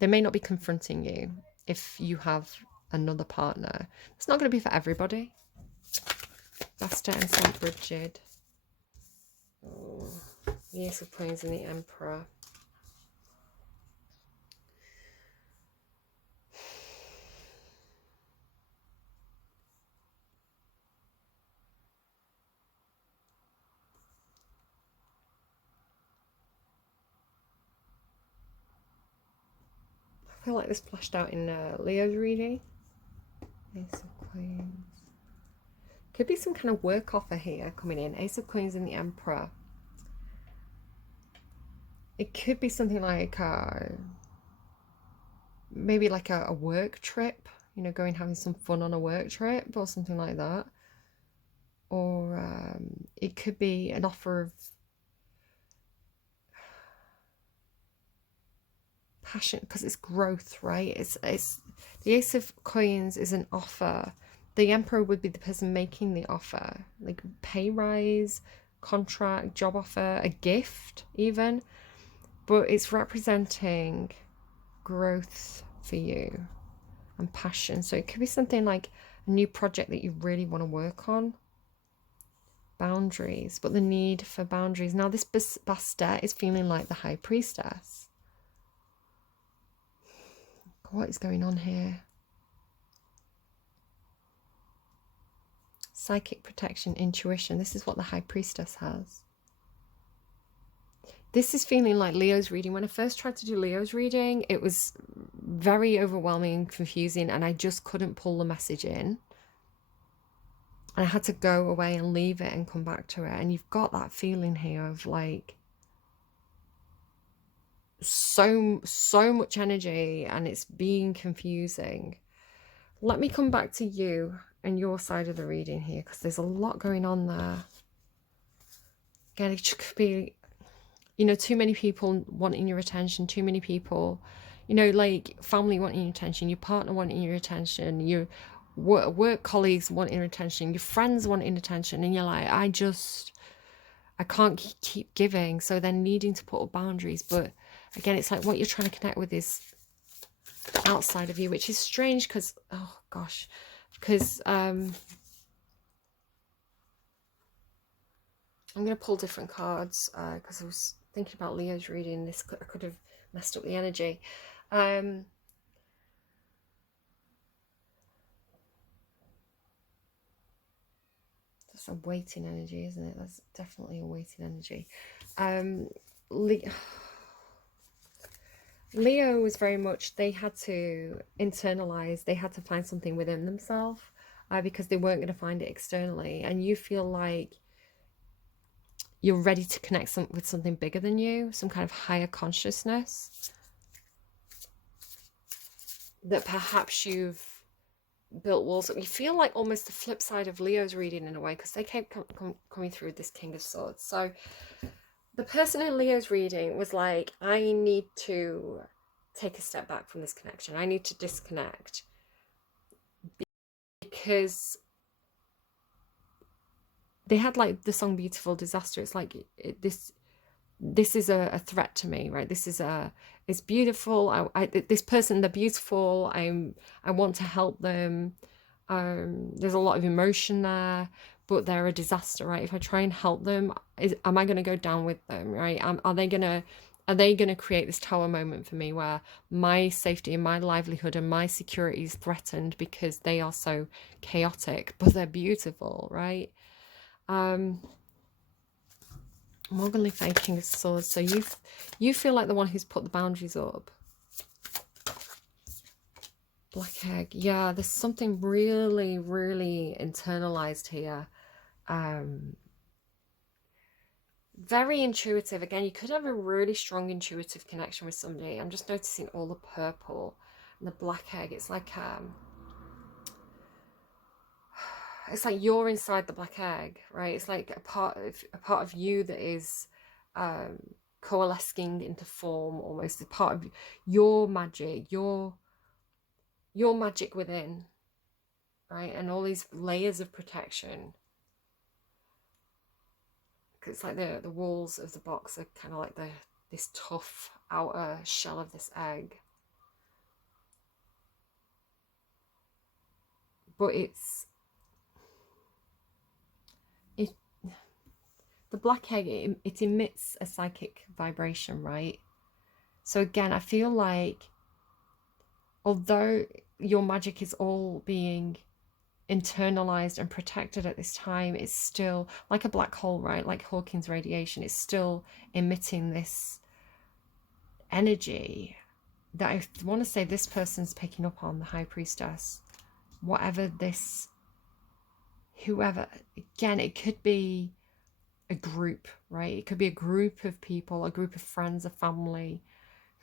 They may not be confronting you if you have another partner. It's not going to be for everybody. Buster and St. Bridget. Oh, the Ace of Coins and the Emperor. I feel like this flashed out in Leo's reading. Ace of Coins. Could be some kind of work offer here coming in. Ace of Coins and the Emperor. It could be something like maybe like a work trip, you know, going having some fun on a work trip or something like that. Or it could be an offer of passion, because it's growth, right? It's the Ace of Coins is an offer. The Emperor would be the person making the offer, like pay rise, contract, job offer, a gift even, but it's representing growth for you and passion. So it could be something like a new project that you really want to work on. Boundaries, but the need for boundaries. Now this Buster is feeling like the High Priestess. What is going on here? Psychic protection, intuition. This is what the High Priestess has. This is feeling like Leo's reading. When I first tried to do Leo's reading, it was very overwhelming and confusing, and I just couldn't pull the message in. And I had to go away and leave it and come back to it. And you've got that feeling here of like so much energy, and it's being confusing. Let me come back to you and your side of the reading here, because there's a lot going on there. Again, it could be, you know, too many people wanting your attention, too many people, you know, like family wanting your attention, your partner wanting your attention, your work colleagues wanting your attention, your friends wanting attention, and you're like, I can't keep giving. So then needing to put up boundaries. But again, it's like what you're trying to connect with is outside of you, which is strange because, oh gosh, because I'm going to pull different cards because I was thinking about Leo's reading. This I could have messed up the energy. That's a waiting energy, isn't it? That's definitely a waiting energy. Leo was very much, they had to internalize, they had to find something within themselves, because they weren't going to find it externally. And you feel like you're ready to connect with something bigger than you, some kind of higher consciousness, that perhaps you've built walls up. You feel like almost the flip side of Leo's reading in a way, because they kept coming through this King of Swords. So the person in Leo's reading was like, I need to take a step back from this connection. I need to disconnect, because they had like the song Beautiful Disaster. It's like this is a threat to me, right? This is it's beautiful. This person, they're beautiful. I want to help them. There's a lot of emotion there, but they're a disaster, right? If I try and help them, am I going to go down with them, right? Are they going to create this tower moment for me where my safety and my livelihood and my security is threatened because they are so chaotic, but they're beautiful, right? Morgan Le Fay, King of Swords. So you feel like the one who's put the boundaries up. Black Egg. Yeah, there's something really, really internalized here. Very intuitive. Again, you could have a really strong intuitive connection with somebody. I'm just noticing all the purple and the black egg. It's like you're inside the black egg, right? It's like a part of you that is coalescing into form, almost a part of your magic, your magic within, right? And all these layers of protection. It's like the walls of the box are kind of like this tough outer shell of this egg, but the black egg, it emits a psychic vibration, right? So again, I feel like although your magic is all being internalized and protected at this time, it's still like a black hole, right? Like Hawking's radiation, it's still emitting this energy that I want to say this person's picking up on, the High Priestess. Whatever this, whoever, again, it could be a group, right? It could be a group of people, a group of friends, a family,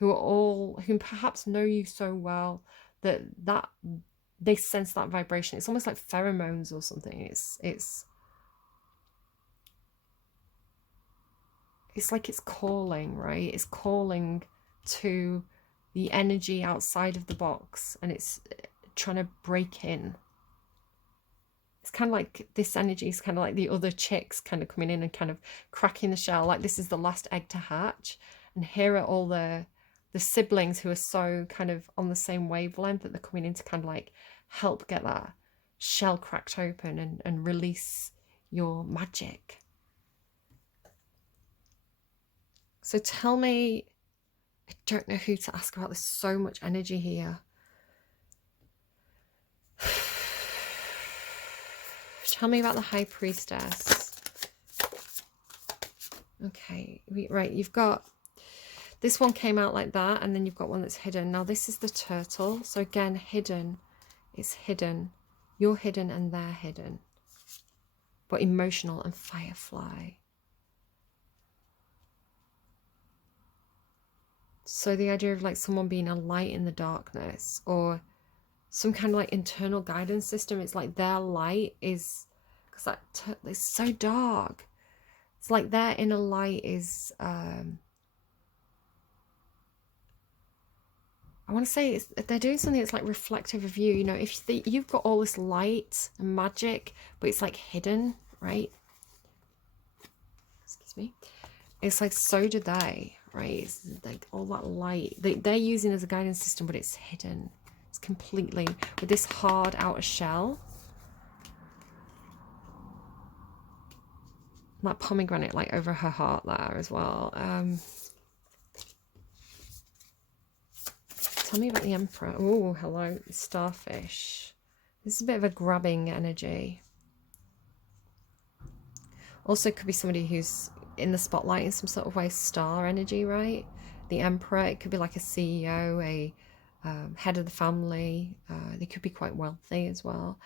who perhaps know you so well that they sense that vibration. It's almost like pheromones or something. It's like it's calling, right? It's calling to the energy outside of the box, and it's trying to break in. It's kind of like this energy is kind of like the other chicks kind of coming in and kind of cracking the shell, like this is the last egg to hatch, and here are all the siblings who are so kind of on the same wavelength that they're coming in to kind of like help get that shell cracked open and release your magic. So tell me, I don't know who to ask about. There's so much energy here. Tell me about the High Priestess. Okay, right, you've got this one came out like that, and then you've got one that's hidden. Now this is the turtle. So again, hidden. It's hidden. You're hidden and they're hidden. But emotional and firefly. So the idea of like someone being a light in the darkness, or some kind of like internal guidance system. It's like their light is, because that it's so dark. It's like their inner light is I want to say they're doing something that's like reflective of you. You know, if you've got all this light and magic, but it's like hidden, right? Excuse me. It's like, so do they, right? It's like all that light they're using as a guidance system, but it's hidden. It's completely with this hard outer shell. That pomegranate like over her heart there as well. Tell me about the Emperor. Oh, hello, starfish. This is a bit of a grabbing energy. Also could be somebody who's in the spotlight in some sort of way, star energy, right? the emperor. It could be like a CEO, a head of the family. They could be quite wealthy as well,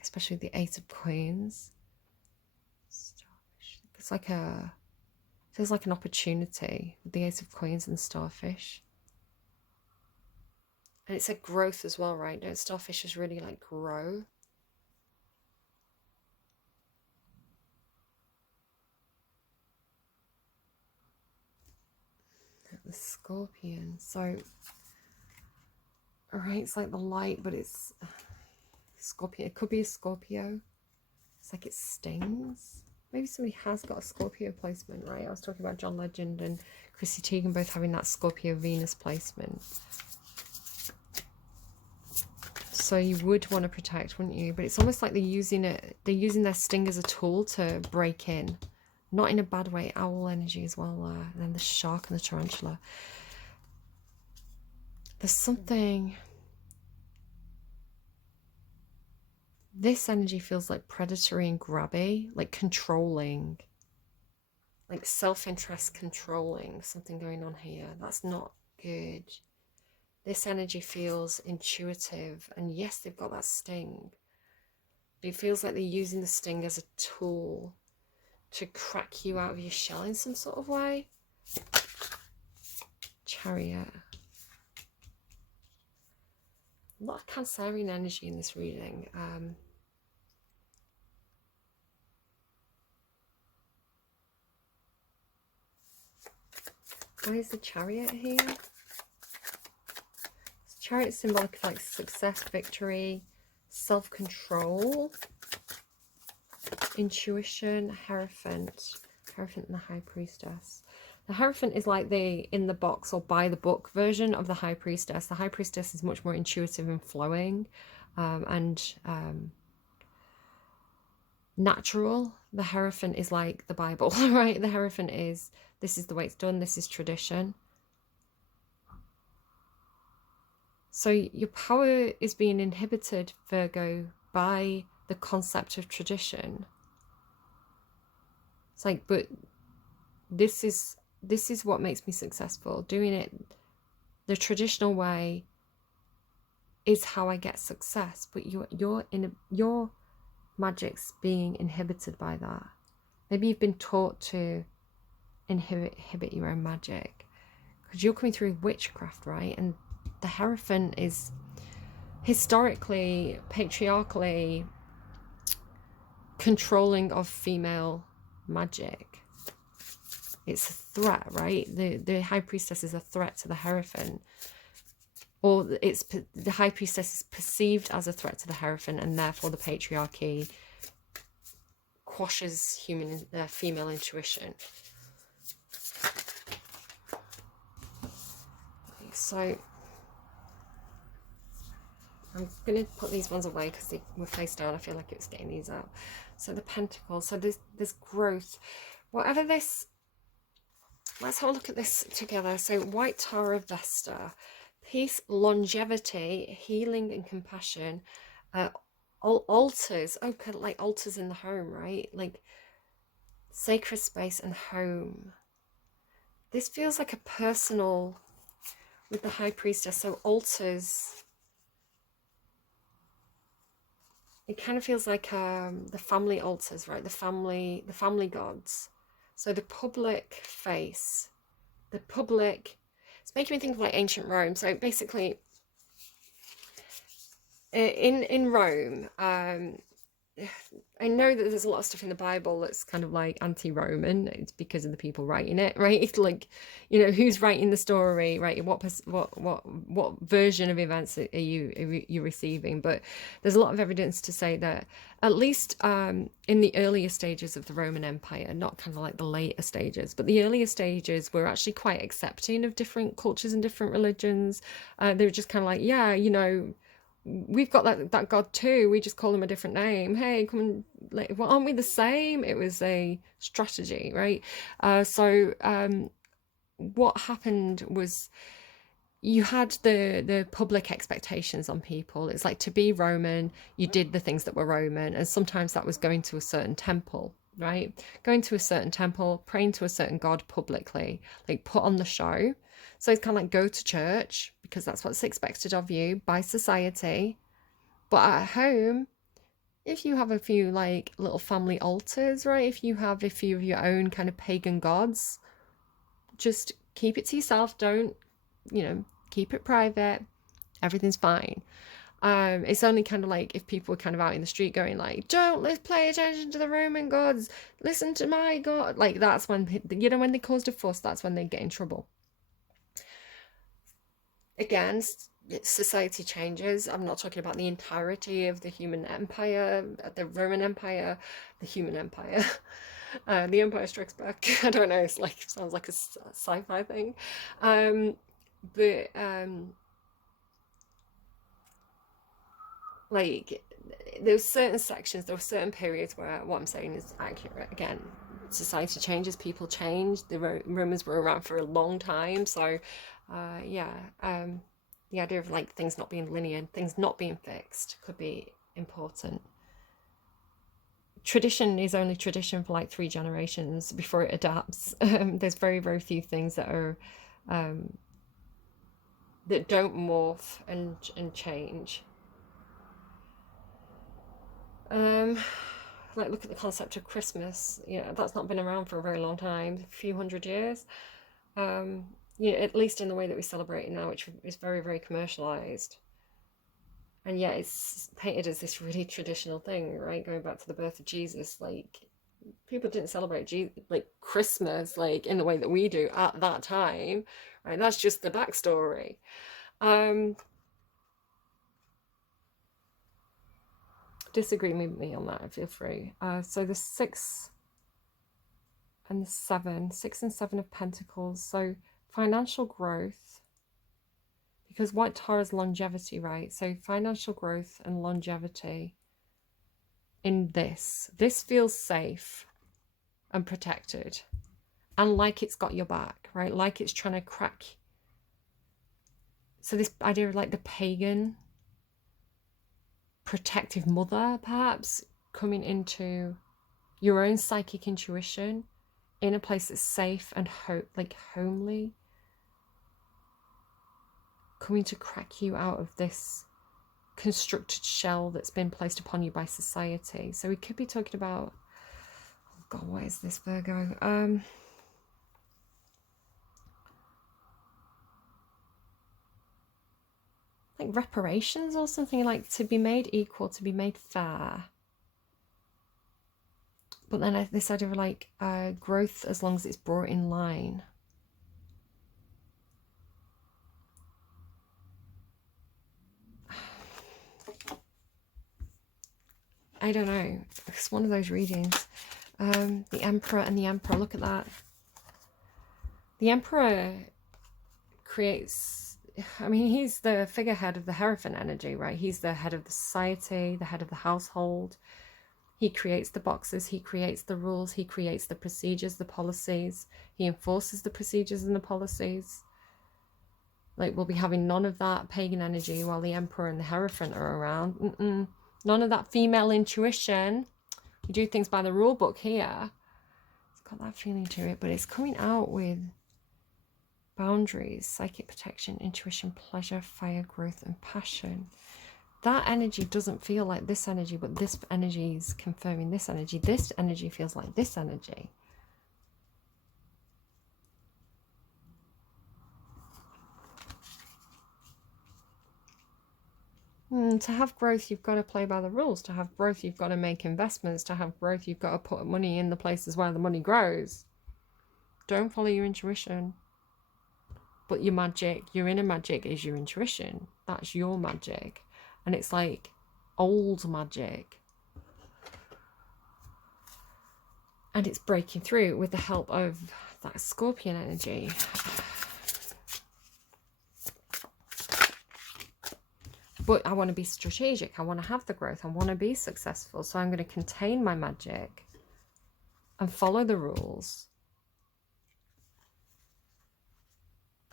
especially the Ace of Coins. Starfish. It's like feels like an opportunity with the Ace of Coins and Starfish. And it's a growth as well, right? Don't starfishes really like grow? The Scorpion. So, alright, it's like the light, but it's Scorpio. It could be a Scorpio. It's like it stings. Maybe somebody has got a Scorpio placement, right? I was talking about John Legend and Chrissy Teigen both having that Scorpio Venus placement. So you would want to protect, wouldn't you? But it's almost like they're using their sting as a tool to break in. Not in a bad way. Owl energy as well. And then the shark and the tarantula. There's something... This energy feels like predatory and grabby, like controlling, like self-interest controlling, something going on here. That's not good. This energy feels intuitive, and yes, they've got that sting. But it feels like they're using the sting as a tool to crack you out of your shell in some sort of way. Chariot. A lot of Cancerian energy in this reading. Why is the Chariot here? Chariot symbolic of like success, victory, self-control, intuition, Hierophant and the High Priestess. The Hierophant is like the in the box or by the book version of the High Priestess. The High Priestess is much more intuitive and flowing and natural. The Hierophant is like the Bible, right? The Hierophant is, this is the way it's done, this is tradition. So your power is being inhibited, Virgo, by the concept of tradition. It's like, but this is what makes me successful. Doing it the traditional way is how I get success. But your magic's being inhibited by that. Maybe you've been taught to inhibit your own magic because you're coming through witchcraft, right? And the Hierophant is historically, patriarchally controlling of female magic. It's a threat, right? The High Priestess is a threat to the Hierophant, or the High Priestess is perceived as a threat to the Hierophant, and therefore the patriarchy quashes female intuition. So I'm going to put these ones away because they were face down. I feel like it's getting these out. So the Pentacles. So there's growth. Whatever this... Let's have a look at this together. So White Tower of Vesta. Peace, longevity, healing and compassion. Altars. Oh, like altars in the home, right? Like sacred space and home. This feels like a personal... With the High Priestess. So altars... It kind of feels like the family altars, right? The family gods. So the public face, the public, it's making me think of like ancient Rome. So basically, in Rome, I know that there's a lot of stuff in the Bible that's kind of like anti-Roman. It's because of the people writing it, right? It's like, you know, who's writing the story, right? What version of events are you receiving? But there's a lot of evidence to say that at least in the earlier stages of the Roman Empire, not kind of like the later stages, but the earlier stages were actually quite accepting of different cultures and different religions. They were just kind of like, yeah, you know, we've got that god too, we just call him a different name. Hey, come and, like, well, aren't we the same? It was a strategy, right? So what happened was you had the public expectations on people. It's like, to be Roman, you did the things that were Roman, and sometimes that was going to a certain temple, right? Going to a certain temple, praying to a certain god publicly, like put on the show. So it's kind of like go to church because that's what's expected of you by society. But at home, if you have a few like little family altars, right? If you have a few of your own kind of pagan gods, just keep it to yourself. Don't, keep it private. Everything's fine. It's only kind of like if people were kind of out in the street going like, don't let's pay attention to the Roman gods, listen to my god. Like that's when, when they caused a fuss, that's when they get in trouble. Again, society changes. I'm not talking about the entirety of the human empire, the Roman Empire, the human empire. The Empire Strikes Back. I don't know. It's like sounds like a sci-fi thing, but like there were certain sections, there were certain periods where what I'm saying is accurate. Again, society changes, people change. The Romans were around for a long time, so the idea of like things not being linear, things not being fixed could be important. Tradition is only tradition for like 3 generations before it adapts. There's very, very few things that are that don't morph and change. Like look at the concept of Christmas. That's not been around for a very long time, a few hundred years. At least in the way that we celebrate it now, which is very, very commercialized. And yet it's painted as this really traditional thing, right? Going back to the birth of Jesus, like people didn't celebrate like Christmas like in the way that we do at that time, right? That's just the backstory. Disagree with me on that, feel free. So the 6 and the 7, 6 and 7 of Pentacles. So financial growth, because White Tower is longevity, right? So financial growth and longevity in this feels safe and protected and like it's got your back, right? Like it's trying to crack. So this idea of like the pagan protective mother perhaps coming into your own psychic intuition in a place that's safe and homely, coming to crack you out of this constructed shell that's been placed upon you by society. So we could be talking about, oh god, what is this, Virgo? Like reparations or something, like to be made equal, to be made fair. But then this idea of like growth as long as it's brought in line. I don't know. It's one of those readings. The Emperor and the Emperor. Look at that. The Emperor creates... I mean, he's the figurehead of the Hierophant energy, right? He's the head of the society, the head of the household. He creates the boxes. He creates the rules. He creates the procedures, the policies. He enforces the procedures and the policies. Like, we'll be having none of that pagan energy while the Emperor and the Hierophant are around. None of that female intuition. You do things by the rule book here. It's got that feeling to it, but it's coming out with boundaries, psychic protection, intuition, pleasure, fire, growth, and passion. That energy doesn't feel like this energy, but this energy is confirming this energy. This energy feels like this energy. To have growth, you've got to play by the rules. To have growth, you've got to make investments. To have growth, you've got to put money in the places where the money grows. Don't follow your intuition. But your magic, your inner magic is your intuition. That's your magic. And it's like old magic. And it's breaking through with the help of that Scorpion energy. But I want to be strategic. I want to have the growth. I want to be successful. So I'm going to contain my magic and follow the rules.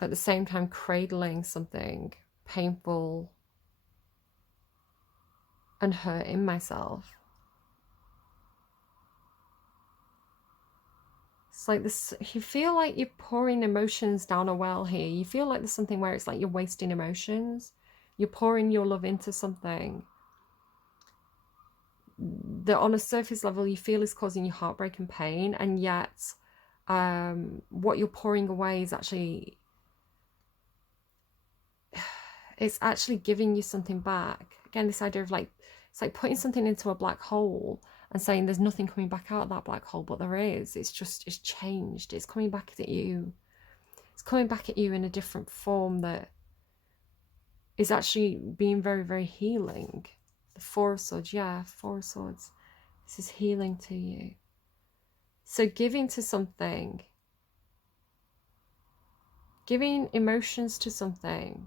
At the same time, cradling something painful and hurting myself. It's like this, you feel like you're pouring emotions down a well here. You feel like there's something where it's like you're wasting emotions. You're pouring your love into something that on a surface level you feel is causing you heartbreak and pain, and yet what you're pouring away is actually, it's actually giving you something back. Again, this idea of like, it's like putting something into a black hole and saying there's nothing coming back out of that black hole, but there is. It's just, it's changed. It's coming back at you. It's coming back at you in a different form that is actually being very, very healing. The Four of Swords, yeah, Four of Swords. This is healing to you. So giving to something, giving emotions to something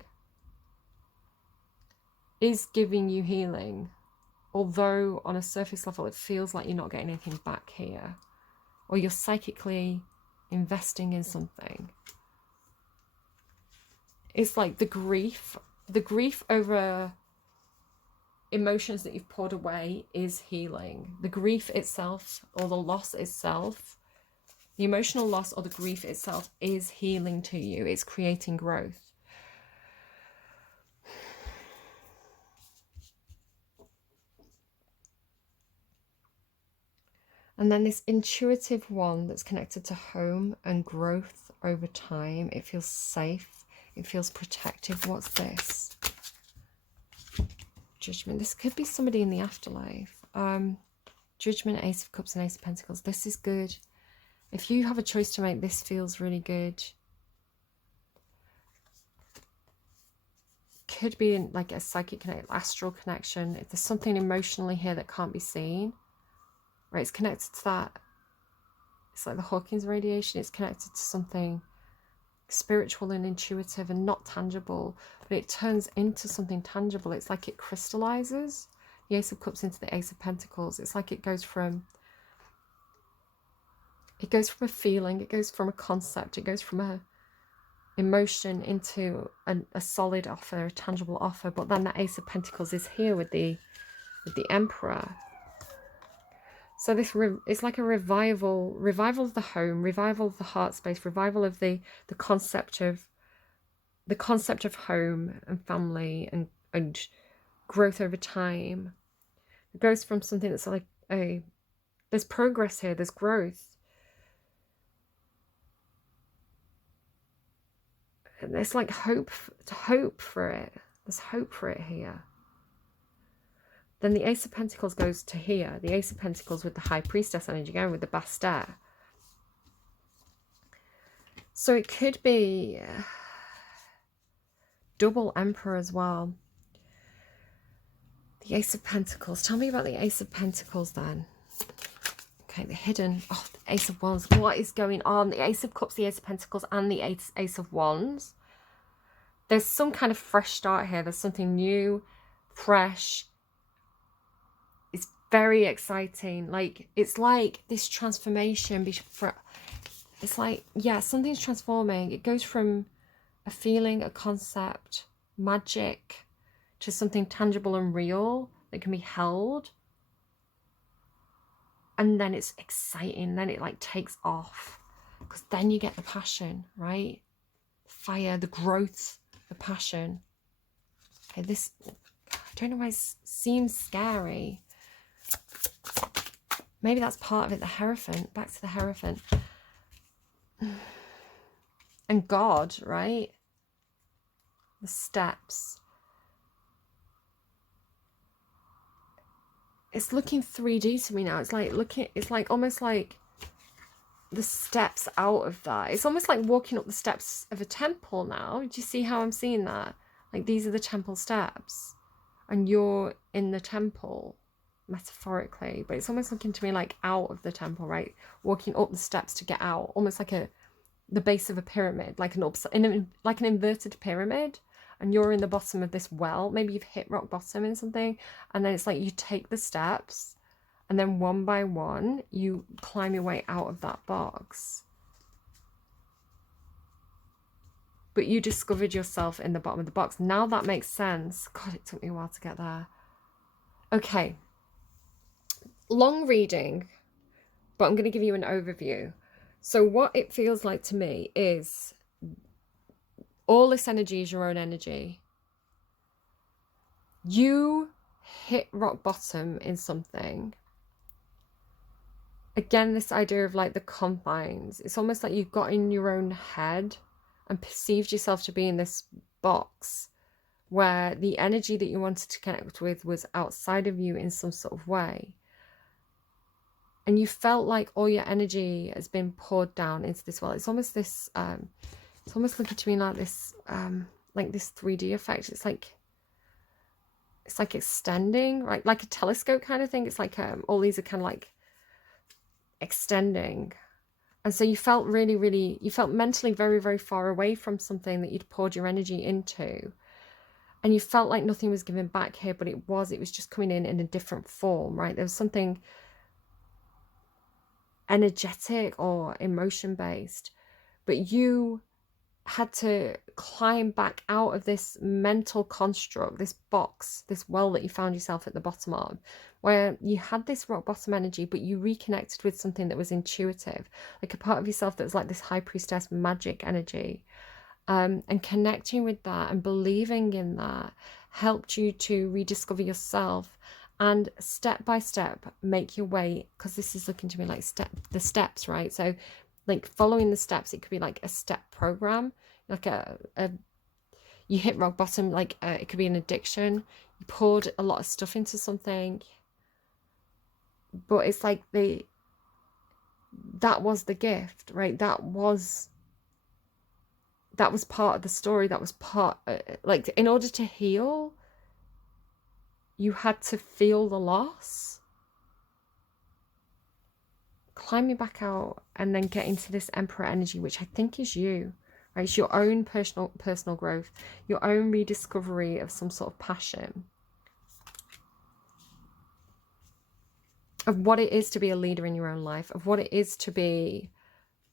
is giving you healing. Although on a surface level, it feels like you're not getting anything back here. Or you're psychically investing in something. It's like the grief over emotions that you've poured away is healing. The grief itself, or the loss itself, the emotional loss or the grief itself is healing to you. It's creating growth. And then this intuitive one that's connected to home and growth over time. It feels safe. It feels protective. What's this? Judgment. This could be somebody in the afterlife. Judgment, Ace of Cups and Ace of Pentacles. This is good. If you have a choice to make, this feels really good. Could be in like a psychic astral connection. If there's something emotionally here that can't be seen, right? It's connected to that. It's like the Hawkins radiation. It's connected to something spiritual and intuitive and not tangible, but it turns into something tangible. It's like it crystallizes. The Ace of Cups into the Ace of Pentacles. It's like it goes from a feeling, it goes from a concept, it goes from a emotion into a solid offer, a tangible offer. But then the Ace of Pentacles is here with the Emperor. So this it's like a revival of the home, revival of the heart space, revival of the concept of home and family and growth over time. It goes from something that's like there's progress here, there's growth. And there's like hope for it. There's hope for it here. Then the Ace of Pentacles goes to here. The Ace of Pentacles with the High Priestess energy, going with the Bastet. So it could be double Emperor as well. The Ace of Pentacles. Tell me about the Ace of Pentacles then. Okay, the hidden. Oh, the Ace of Wands. What is going on? The Ace of Cups, the Ace of Pentacles, and the Ace of Wands. There's some kind of fresh start here. There's something new, fresh. It's very exciting. Like, it's like this transformation. It's like, yeah, something's transforming. It goes from a feeling, a concept, magic, to something tangible and real that can be held. And then it's exciting. Then it like takes off. Because then you get the passion, right? Fire, the growth, the passion. Okay, this, I don't know why it seems scary. Maybe that's part of it. The Hierophant. Back to the Hierophant. And God, right? The steps. It's looking 3D to me now. It's like it's like almost like the steps out of that. It's almost like walking up the steps of a temple now. Do you see how I'm seeing that? Like, these are the temple steps and you're in the temple, metaphorically, but it's almost looking to me like out of the temple, right? Walking up the steps to get out, almost like the base of a pyramid, like like an inverted pyramid, and you're in the bottom of this well. Maybe you've hit rock bottom in something, and then it's like you take the steps, and then one by one you climb your way out of that box. But you discovered yourself in the bottom of the box. Now that makes sense. God, it took me a while to get there. Okay. Long reading, but I'm going to give you an overview. So what it feels like to me is all this energy is your own energy. You hit rock bottom in something. Again, this idea of like the confines. It's almost like you got in your own head and perceived yourself to be in this box where the energy that you wanted to connect with was outside of you in some sort of way. And you felt like all your energy has been poured down into this world. It's almost this, it's almost looking to me like this 3D effect. It's like extending, right? Like a telescope kind of thing. It's like all these are kind of like extending. And so you felt you felt mentally very, very far away from something that you'd poured your energy into. And you felt like nothing was given back here, but it was just coming in a different form, right? There was something energetic or emotion based, but you had to climb back out of this mental construct, this box, this well that you found yourself at the bottom of, where you had this rock bottom energy, but you reconnected with something that was intuitive, like a part of yourself that was like this high priestess magic energy. And connecting with that and believing in that helped you to rediscover yourself and step by step make your way, because this is looking to me like the steps, right? So like following the steps, it could be like a step program, like you hit rock bottom, like it could be an addiction, you poured a lot of stuff into something, but it's like that was the gift, right? That was part of the story. That was part, like, in order to heal, you had to feel the loss, climbing back out, and then get into this Emperor energy, which I think is you, right? It's your own personal growth, your own rediscovery of some sort of passion, of what it is to be a leader in your own life, of what it is to be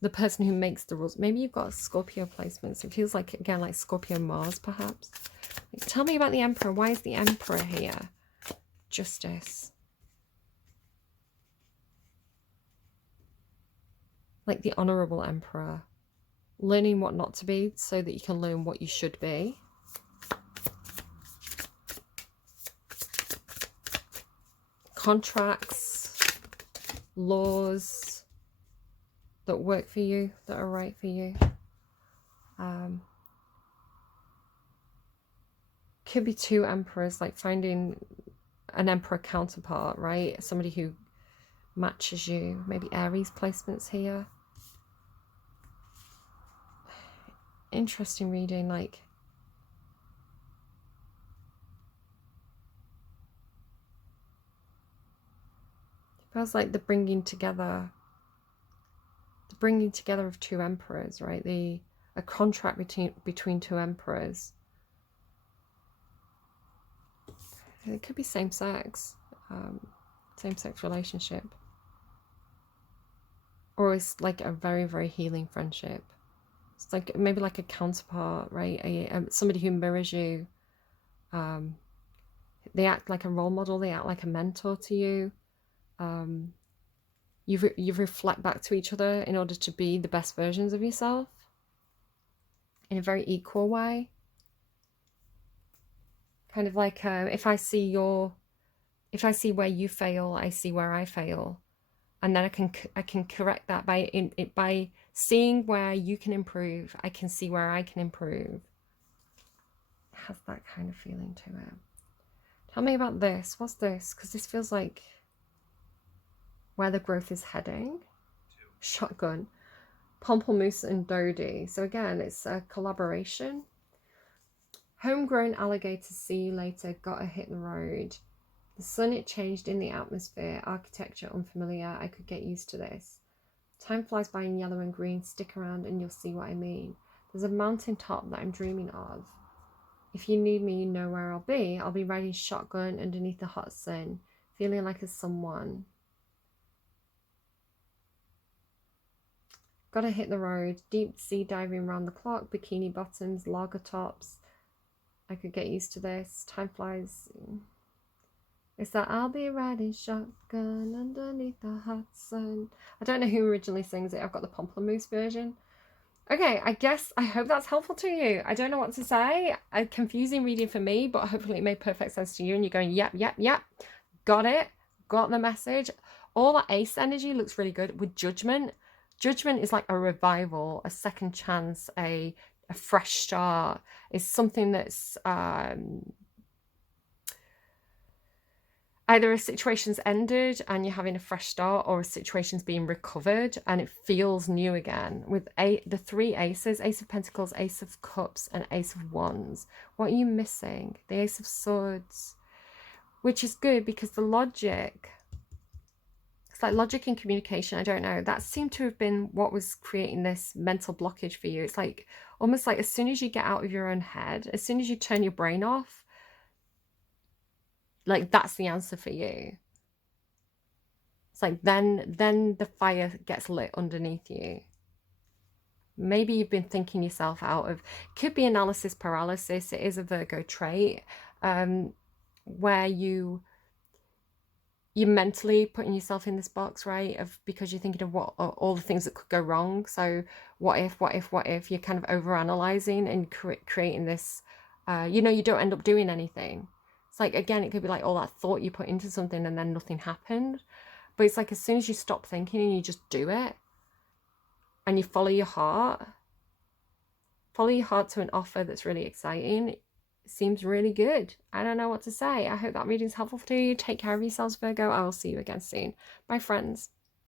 the person who makes the rules. Maybe you've got Scorpio placements. It feels like, again, like Scorpio Mars, perhaps. Like, tell me about the Emperor. Why is the Emperor here? Justice. Like the Honorable Emperor. Learning what not to be so that you can learn what you should be. Contracts, laws that work for you, that are right for you. Could be two emperors, like finding an emperor counterpart, right? Somebody who matches you. Maybe Aries placements here. Interesting reading, like it feels like the bringing together of two emperors, right? A contract between two emperors. It could be same-sex relationship, or it's like a very, very healing friendship. It's like maybe like a counterpart, right? Somebody who mirrors you. They act like a role model. They act like a mentor to you. You reflect back to each other in order to be the best versions of yourself in a very equal way. Kind of like if I see where you fail, I see where I fail, and then I can correct that by seeing where you can improve. I can see where I can improve. It has that kind of feeling to it. Tell me about this. What's this? Because this feels like where the growth is heading. Shotgun. Pomplamoose and Dodie. So again, it's a collaboration. Homegrown alligator, see you later, gotta hit the road. The sun, it changed in the atmosphere, architecture unfamiliar, I could get used to this. Time flies by in yellow and green, stick around and you'll see what I mean. There's a mountain top that I'm dreaming of. If you need me, you know where I'll be. I'll be riding shotgun underneath the hot sun, feeling like a someone. Gotta hit the road, deep sea diving round the clock, bikini bottoms, lager tops. I could get used to this. Time flies. It's that I'll be riding shotgun underneath the hot sun. I don't know who originally sings it. I've got the Pomplamoose version. Okay, I hope that's helpful to you. I don't know what to say. A confusing reading for me, but hopefully it made perfect sense to you and you're going, yep, yep, yep. Got it. Got the message. All that ace energy looks really good with judgment. Judgment is like a revival, a second chance, a fresh start. It's something that's either a situation's ended and you're having a fresh start, or a situation's being recovered and it feels new again. With the three aces, Ace of Pentacles, Ace of Cups, and Ace of Wands. What are you missing? The Ace of Swords, which is good because the logic, it's like logic and communication, I don't know, that seemed to have been what was creating this mental blockage for you. It's like almost like as soon as you get out of your own head, as soon as you turn your brain off, like that's the answer for you. It's like then the fire gets lit underneath you. Maybe you've been thinking yourself out of, could be analysis paralysis. It is a Virgo trait, where you're mentally putting yourself in this box, right? Of because you're thinking of what all the things that could go wrong. So what if you're kind of overanalyzing and creating this, you know, you don't end up doing anything. It's like, again, it could be like all that thought you put into something and then nothing happened. But it's like as soon as you stop thinking and you just do it and you follow your heart to an offer that's really exciting, it seems really good. I don't know what to say. I hope that reading's helpful to you. Take care of yourselves, Virgo. I will see you again soon. Bye, friends.